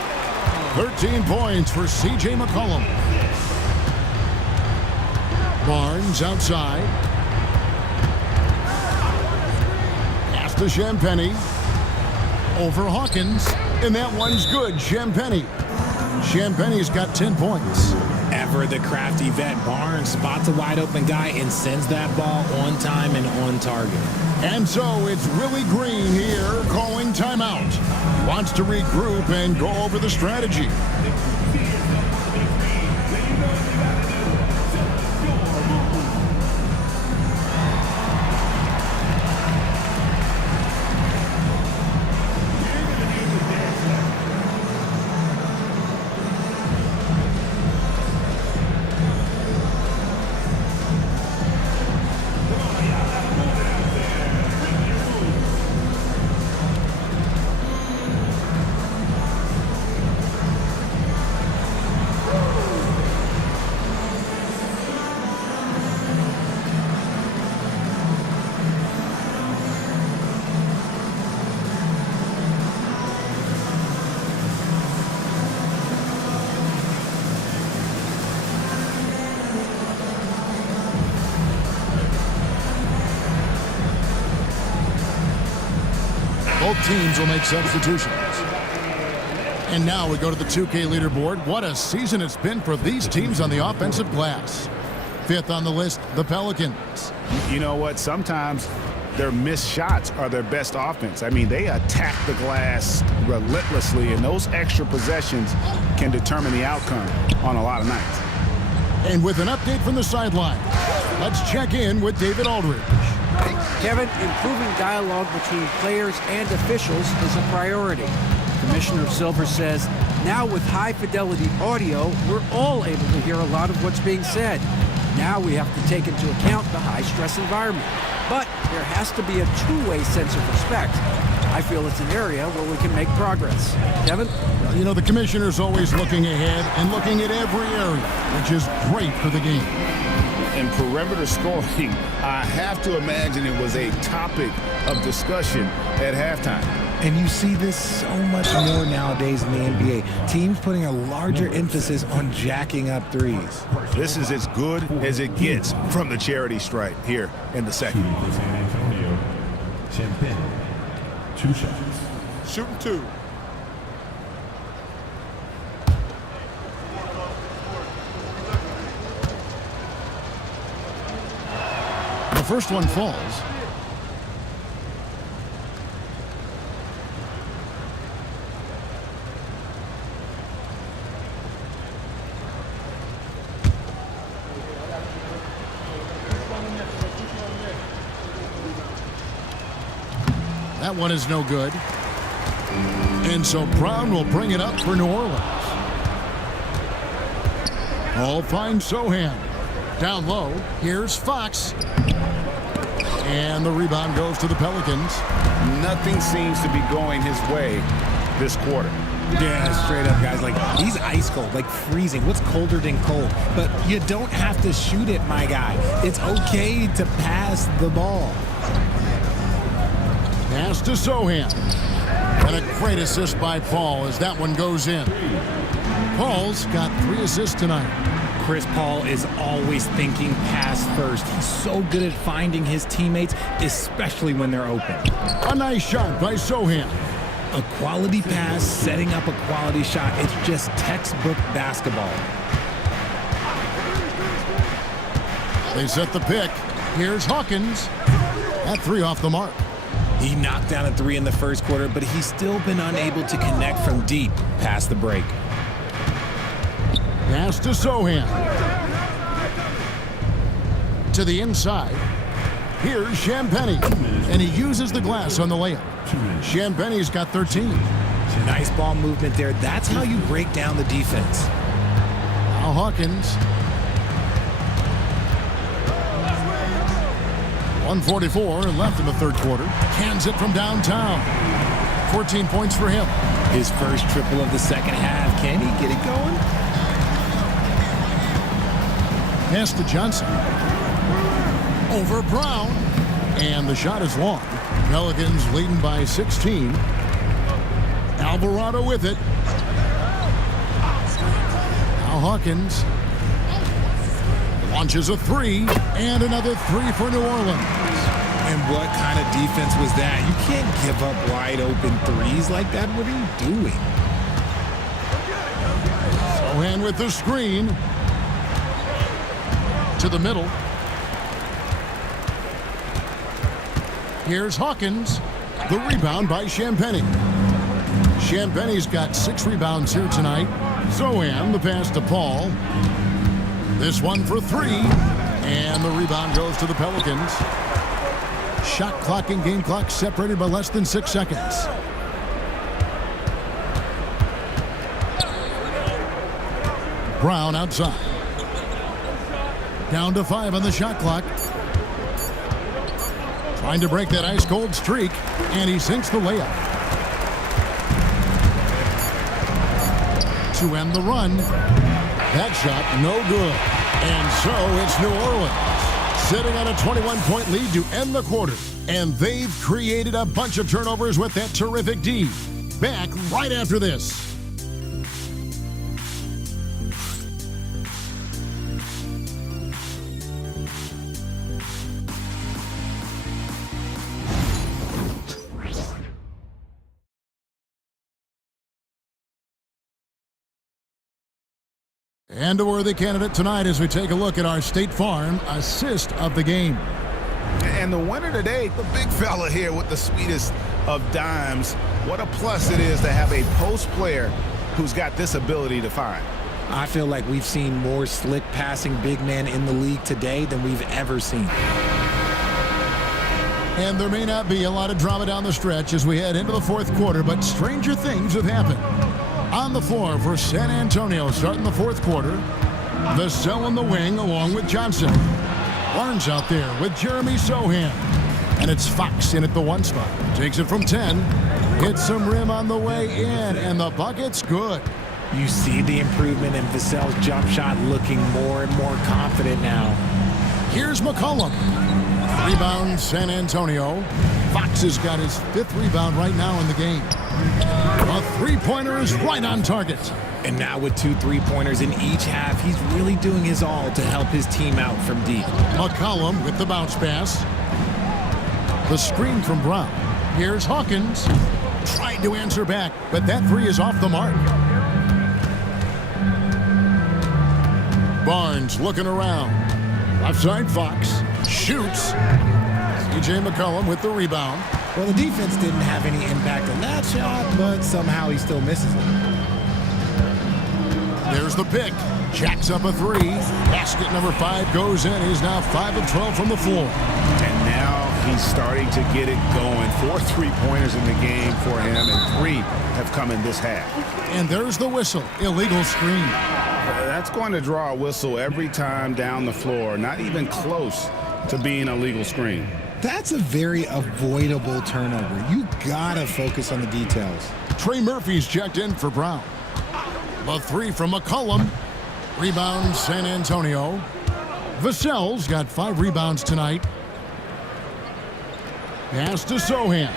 13 points for C.J. McCollum. Barnes outside. Pass to Champagnie. Over Hawkins. And that one's good. Champagnie. Champagnie's got 10 points. Ever the crafty vet, Barnes spots a wide open guy and sends that ball on time and on target. And so it's Willie Green here calling timeout. He wants to regroup and go over the strategy. both teams will make substitutions. And now we go to the 2K leaderboard. What a season it's been for these teams on the offensive glass. Fifth on the list, the Pelicans. You know what? Sometimes their missed shots are their best offense. I mean, they attack the glass relentlessly, and those extra possessions can determine the outcome on a lot of nights. And with an update from the sideline, let's check in with David Aldridge. Kevin, improving dialogue between players and officials is a priority. Commissioner Silver says, now with high-fidelity audio, we're all able to hear a lot of what's being said. Now we have to take into account the high-stress environment. But there has to be a two-way sense of respect. I feel it's an area where we can make progress. Kevin? Well, you know, the commissioner's always looking ahead and looking at every area, which is great for the game. And perimeter scoring, I have to imagine it was a topic of discussion at halftime. And you see this so much more nowadays in the NBA. Teams putting a larger emphasis on jacking up threes. This is as good as it gets from the charity stripe here in the second. For San Antonio, Champagne. 2 shots. Shooting 2. The first one falls. That one is no good. And so Brown will bring it up for New Orleans. All finds Sohan. Down low, here's Fox. And the rebound goes to the Pelicans. Nothing seems to be going his way this quarter. Yeah, straight up, guys. Like, he's ice cold, like freezing. What's colder than cold? But you don't have to shoot it, my guy. It's okay to pass the ball. Pass to Sohan. And a great assist by Paul as that one goes in. Paul's got 3 assists tonight. Chris Paul is always thinking pass first. He's so good at finding his teammates, especially when they're open. A nice shot by Sohan. A quality pass, setting up a quality shot. It's just textbook basketball. They set the pick. Here's Hawkins. That 3 off the mark. He knocked down a 3 in the first quarter, but he's still been unable to connect from deep past the break. Pass to Sohan. To the inside. Here's Champagnie. And he uses the glass on the layup. Champagnie's got 13. Nice ball movement there. That's how you break down the defense. Now Hawkins. 1:44 left in the third quarter. Cans it from downtown. 14 points for him. His first triple of the second half. Can he get it going? Pass to Johnson. Over Brown. And the shot is long. Pelicans leading by 16. Alvarado with it. Now Hawkins. Launches a 3. And another 3 for New Orleans. And what kind of defense was that? You can't give up wide open threes like that. What are you doing? Sohan with the screen. To the middle. Here's Hawkins. The rebound by Champagnie. Champagnie's got 6 rebounds here tonight. Sohan, the pass to Paul. This one for 3. And the rebound goes to the Pelicans. Shot clock and game clock separated by less than 6 seconds. Brown outside. Down to 5 on the shot clock. Trying to break that ice-cold streak, and he sinks the layup. To end the run. That shot, no good. And so it's New Orleans, sitting on a 21-point lead to end the quarter. And they've created a bunch of turnovers with that terrific D. Back right after this. And a worthy candidate tonight as we take a look at our State Farm assist of the game. And the winner today, the big fella here with the sweetest of dimes. What a plus it is to have a post player who's got this ability to find. I feel like we've seen more slick passing big men in the league today than we've ever seen. And there may not be a lot of drama down the stretch as we head into the fourth quarter, but stranger things have happened. On the floor for San Antonio starting the fourth quarter, Vassell in the wing along with Johnson. Barnes out there with Jeremy Sohan. And it's Fox in at the 1 spot. Takes it from 10. Hits some rim on the way in, and the bucket's good. You see the improvement in Vassell's jump shot, looking more and more confident now. Here's McCollum. Rebound San Antonio. Fox has got his 5th rebound right now in the game. A three-pointer is right on target. And now with 2 3-pointers in each half, he's really doing his all to help his team out from deep. McCollum with the bounce pass. The screen from Brown. Here's Hawkins. Tried to answer back, but that 3 is off the mark. Barnes looking around. Left side Fox. Shoots. C.J. McCollum with the rebound. Well, the defense didn't have any impact on that shot, but somehow he still misses it. There's the pick. Jacks up a 3. Basket number 5 goes in. He's now 5 of 12 from the floor. And now he's starting to get it going. 4 3-pointers in the game for him, and 3 have come in this half. And there's the whistle. Illegal screen. That's going to draw a whistle every time down the floor. Not even close to being a legal screen. That's a very avoidable turnover. You gotta focus on the details. Trey Murphy's checked in for Brown. The 3 from McCollum. Rebound San Antonio. Vassell's got 5 rebounds tonight. Pass to Sohan.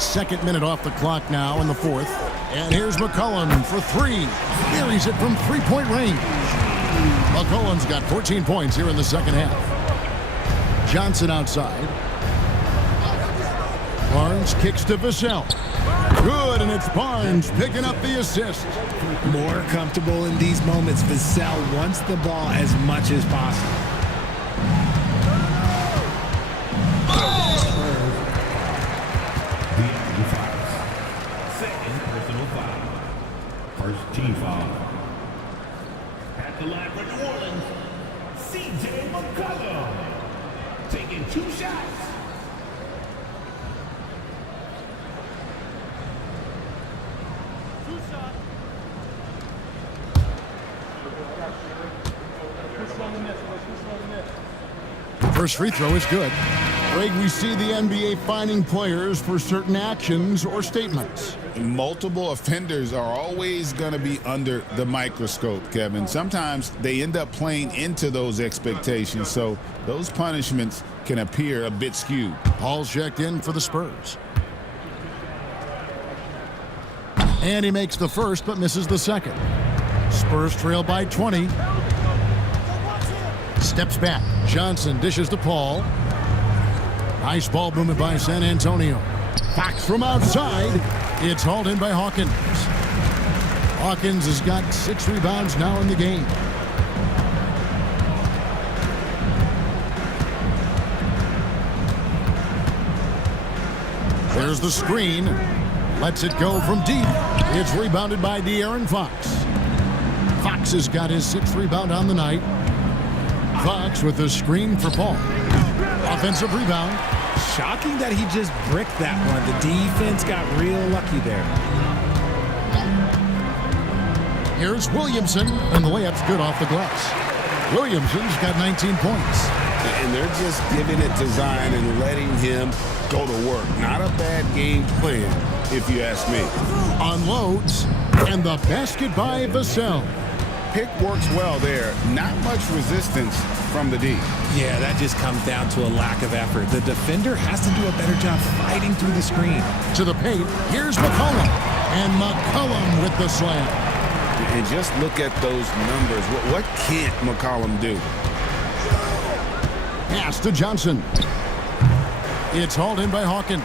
Second minute off the clock now in the fourth. And here's McCollum for 3. Buries it from 3-point range. McCollum's got 14 points here in the second half. Johnson outside. Barnes kicks to Vassell. Good, and it's Barnes picking up the assist. More comfortable in these moments. Vassell wants the ball as much as possible. Second personal foul. First team foul. At the line for New Orleans, C.J. McCollum. Taking 2 shots. First free throw is good. Greg, we see the NBA fining players for certain actions or statements. Multiple offenders are always going to be under the microscope, Kevin. Sometimes they end up playing into those expectations, so those punishments can appear a bit skewed. Paul's checked in for the Spurs. And he makes the first but misses the second. Spurs trail by 20. Steps back. Johnson dishes to Paul. Nice ball movement by San Antonio. Fox from outside. It's hauled in by Hawkins. Hawkins has got 6 rebounds now in the game. There's the screen. Lets it go from deep. It's rebounded by De'Aaron Fox. Fox has got his 6th rebound on the night. Fox with the screen for Paul. Offensive rebound. Shocking that he just bricked that one. The defense got real lucky there. Here's Williamson, and the layup's good off the glass. Williamson's got 19 points. And they're just giving it to Zion and letting him go to work. Not a bad game plan, if you ask me. Unloads, and the basket by Vassell. Pick works well there. Not much resistance from the D. Yeah, that just comes down to a lack of effort. The defender has to do a better job fighting through the screen. To the paint, here's McCollum. And McCollum with the slam. And just look at those numbers. What can't McCollum do? Pass to Johnson. It's hauled in by Hawkins.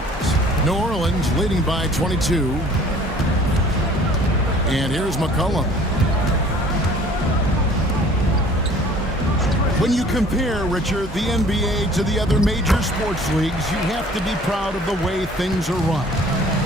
New Orleans leading by 22. And here's McCollum. When you compare, Richard, the NBA to the other major sports leagues, you have to be proud of the way things are run.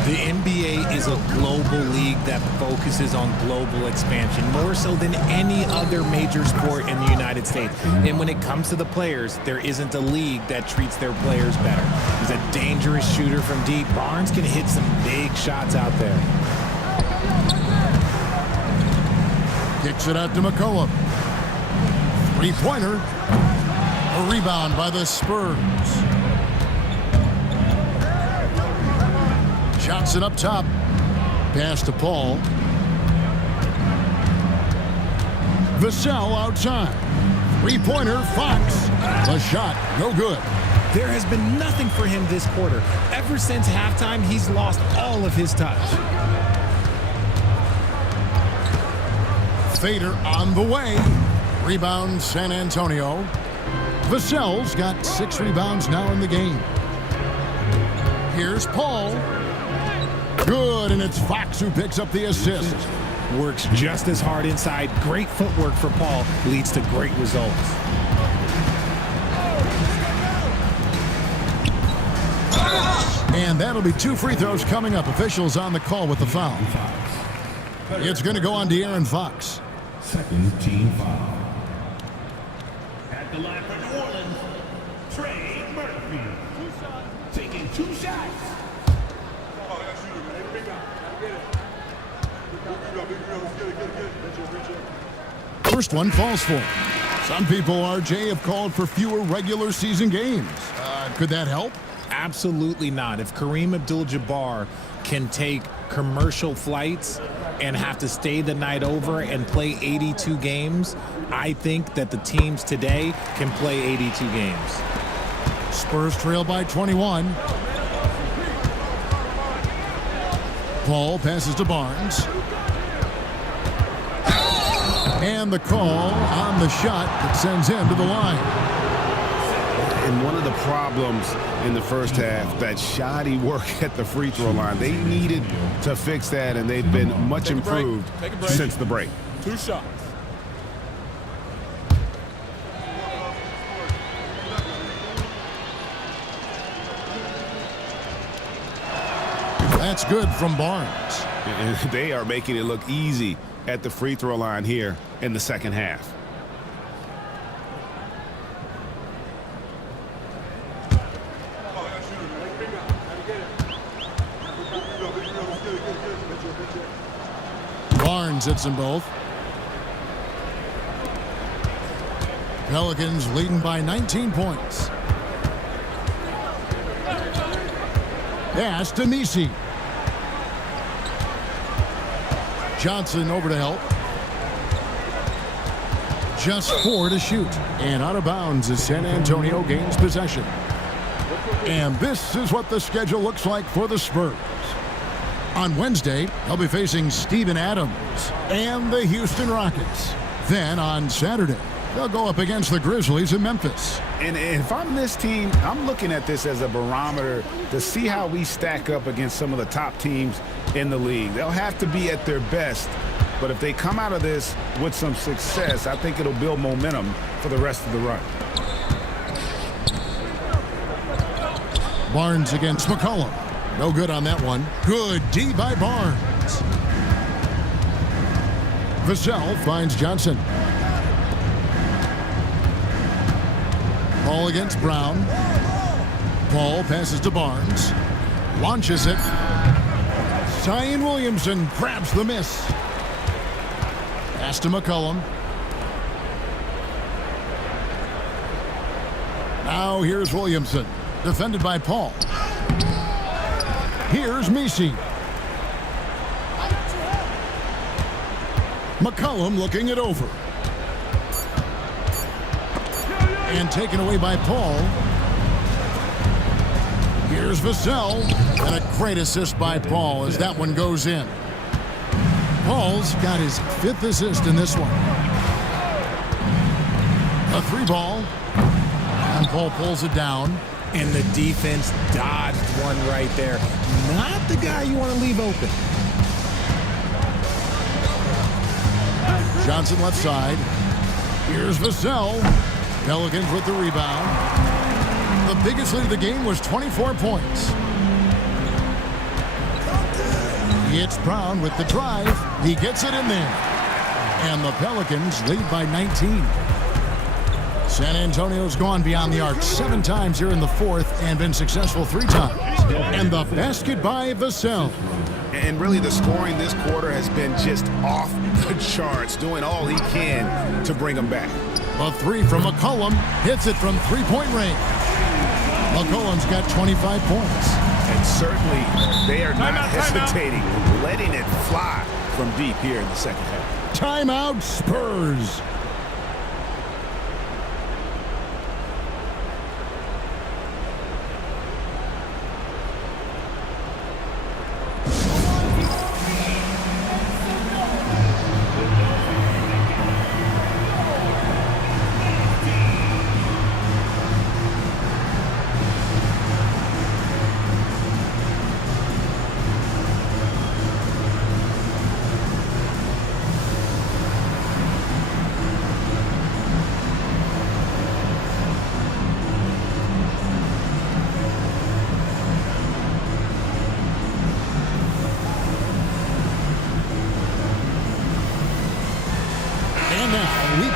The NBA is a global league that focuses on global expansion, more so than any other major sport in the United States. And when it comes to the players, there isn't a league that treats their players better. He's a dangerous shooter from deep. Barnes can hit some big shots out there. Kicks it out to McCollum. Three-pointer. A rebound by the Spurs. Shots it up top. Pass to Paul. Vassell outside. Three-pointer, Fox. The shot, no good. There has been nothing for him this quarter. Ever since halftime, he's lost all of his touch. Fader on the way. Rebound, San Antonio. Vassell's got 6 rebounds now in the game. Here's Paul. Good, and it's Fox who picks up the assist. Works just as hard inside. Great footwork for Paul. Leads to great results. And that'll be 2 free throws coming up. Officials on the call with the foul. It's going to go on De'Aaron Fox. Second team foul. At the line for New Orleans, Trey Murphy. Taking 2 shots. First one falls for him. Some people, RJ, have called for fewer regular season games. Could that help? Absolutely not. If Kareem Abdul-Jabbar can take commercial flights and have to stay the night over and play 82 games, I think that the teams today can play 82 games. Spurs trail by 21. Paul passes to Barnes. And the call on the shot that sends him to the line. And one of the problems in the first half, that shoddy work at the free throw line. They needed to fix that, and they've been much improved since the break. 2 shots. That's good from Barnes. And they are making it look easy at the free throw line here in the second half. Barnes hits them both. Pelicans leading by 19 points. Pass to Nisi. Johnson over to help. Just 4 to shoot. And out of bounds as San Antonio gains possession. And this is what the schedule looks like for the Spurs. On Wednesday, they'll be facing Steven Adams and the Houston Rockets. Then on Saturday, they'll go up against the Grizzlies in Memphis. And if I'm this team, I'm looking at this as a barometer to see how we stack up against some of the top teams in the league. They'll have to be at their best, but if they come out of this with some success, I think it'll build momentum for the rest of the run. Barnes against McCollum. No good on that one. Good D by Barnes. Vassell finds Johnson. Paul against Brown. Paul passes to Barnes. Launches it. Zion Williamson grabs the miss. Pass to McCollum. Now here's Williamson. Defended by Paul. Here's Messi. McCollum looking it over. And taken away by Paul. Here's Vassell. And a great assist by Paul as that one goes in. Paul's got his 5th assist in this one. A 3-ball. And Paul pulls it down. And the defense dodged one right there. Not the guy you want to leave open. Johnson left side. Here's Vassell. Pelicans with the rebound. The biggest lead of the game was 24 points. It's Brown with the drive. He gets it in there. And the Pelicans lead by 19. San Antonio's gone beyond the arc 7 times here in the fourth and been successful 3 times. And the basket by Vassell. And really the scoring this quarter has been just off the charts, doing all he can to bring them back. A 3 from McCollum hits it from 3-point range. McCollum's got 25 points. And certainly they are not hesitating, letting it fly from deep here in the second half. Timeout, Spurs.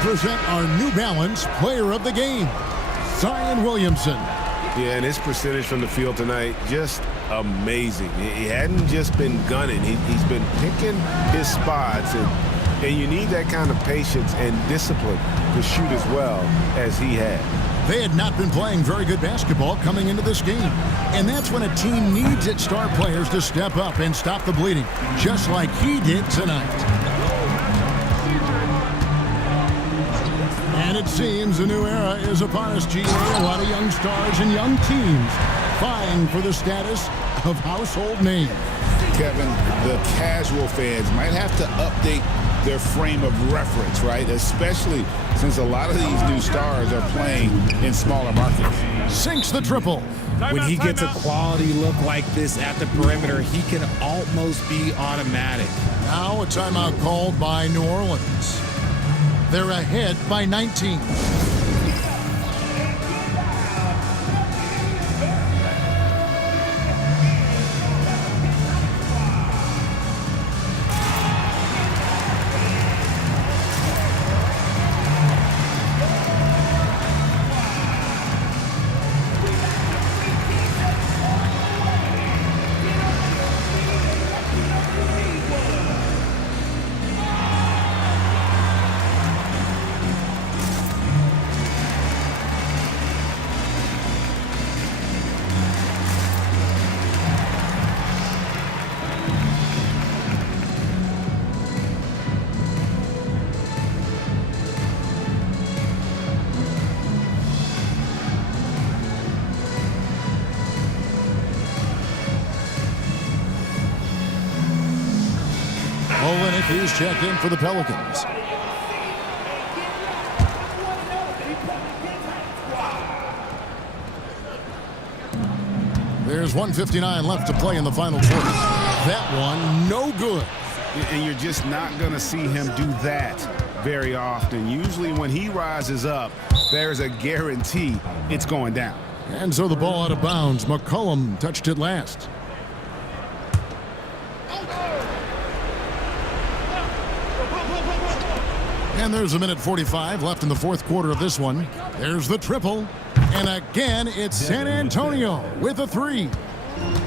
Present our New Balance Player of the Game, Zion Williamson. Yeah, and his percentage from the field tonight, just amazing. He hadn't just been gunning. He's been picking his spots, and you need that kind of patience and discipline to shoot as well as he had. They had not been playing very good basketball coming into this game. And that's when a team needs its star players to step up and stop the bleeding, just like he did tonight. And it seems a new era is upon us, GA. A lot of young stars and young teams vying for the status of household names. Kevin, the casual fans might have to update their frame of reference, right? Especially since a lot of these new stars are playing in smaller markets. Sinks the triple. When he gets a quality look like this at the perimeter, he can almost be automatic. Now a timeout called by New Orleans. They're ahead by 19. He's checked in for the Pelicans. There's 1:59 left to play in the final quarter. That one, no good. And you're just not going to see him do that very often. Usually when he rises up, there's a guarantee it's going down. And so the ball out of bounds. McCollum touched it last. And there's 1:45 left in the fourth quarter of this one. There's the triple. And again, it's San Antonio with a 3.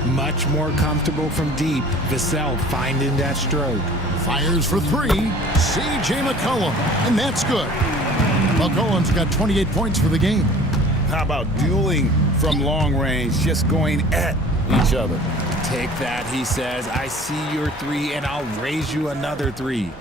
Much more comfortable from deep. Vassell finding that stroke. Fires for 3. C.J. McCollum. And that's good. McCollum's got 28 points for the game. How about dueling from long range, just going at each other? Take that, he says. I see your 3, and I'll raise you another 3.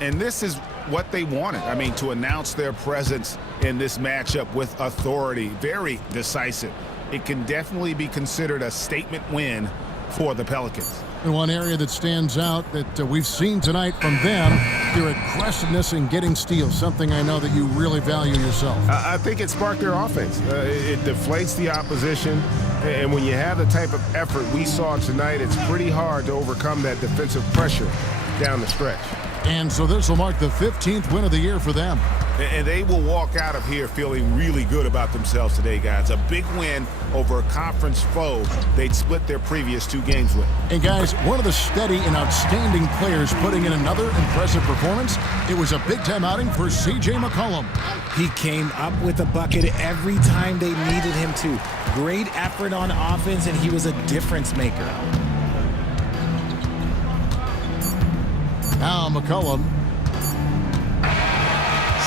And this is what they wanted. I mean, to announce their presence in this matchup with authority, very decisive. It can definitely be considered a statement win for the Pelicans. And one area that stands out that we've seen tonight from them, their aggressiveness in getting steals, something I know that you really value yourself. I think it sparked their offense. It deflates the opposition, and when you have the type of effort we saw tonight, it's pretty hard to overcome that defensive pressure down the stretch. And so this will mark the 15th win of the year for them. And they will walk out of here feeling really good about themselves today, guys. A big win over a conference foe they'd split their previous 2 games with. And guys, one of the steady and outstanding players putting in another impressive performance, it was a big-time outing for C.J. McCollum. He came up with a bucket every time they needed him to. Great effort on offense, and he was a difference maker. Now McCollum.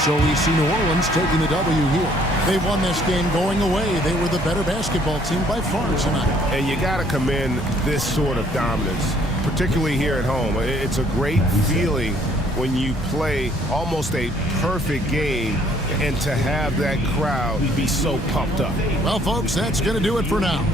So we see New Orleans taking the W here. They won this game going away. They were the better basketball team by far tonight. And you got to commend this sort of dominance, particularly here at home. It's a great feeling when you play almost a perfect game and to have that crowd be so pumped up. Well, folks, that's going to do it for now.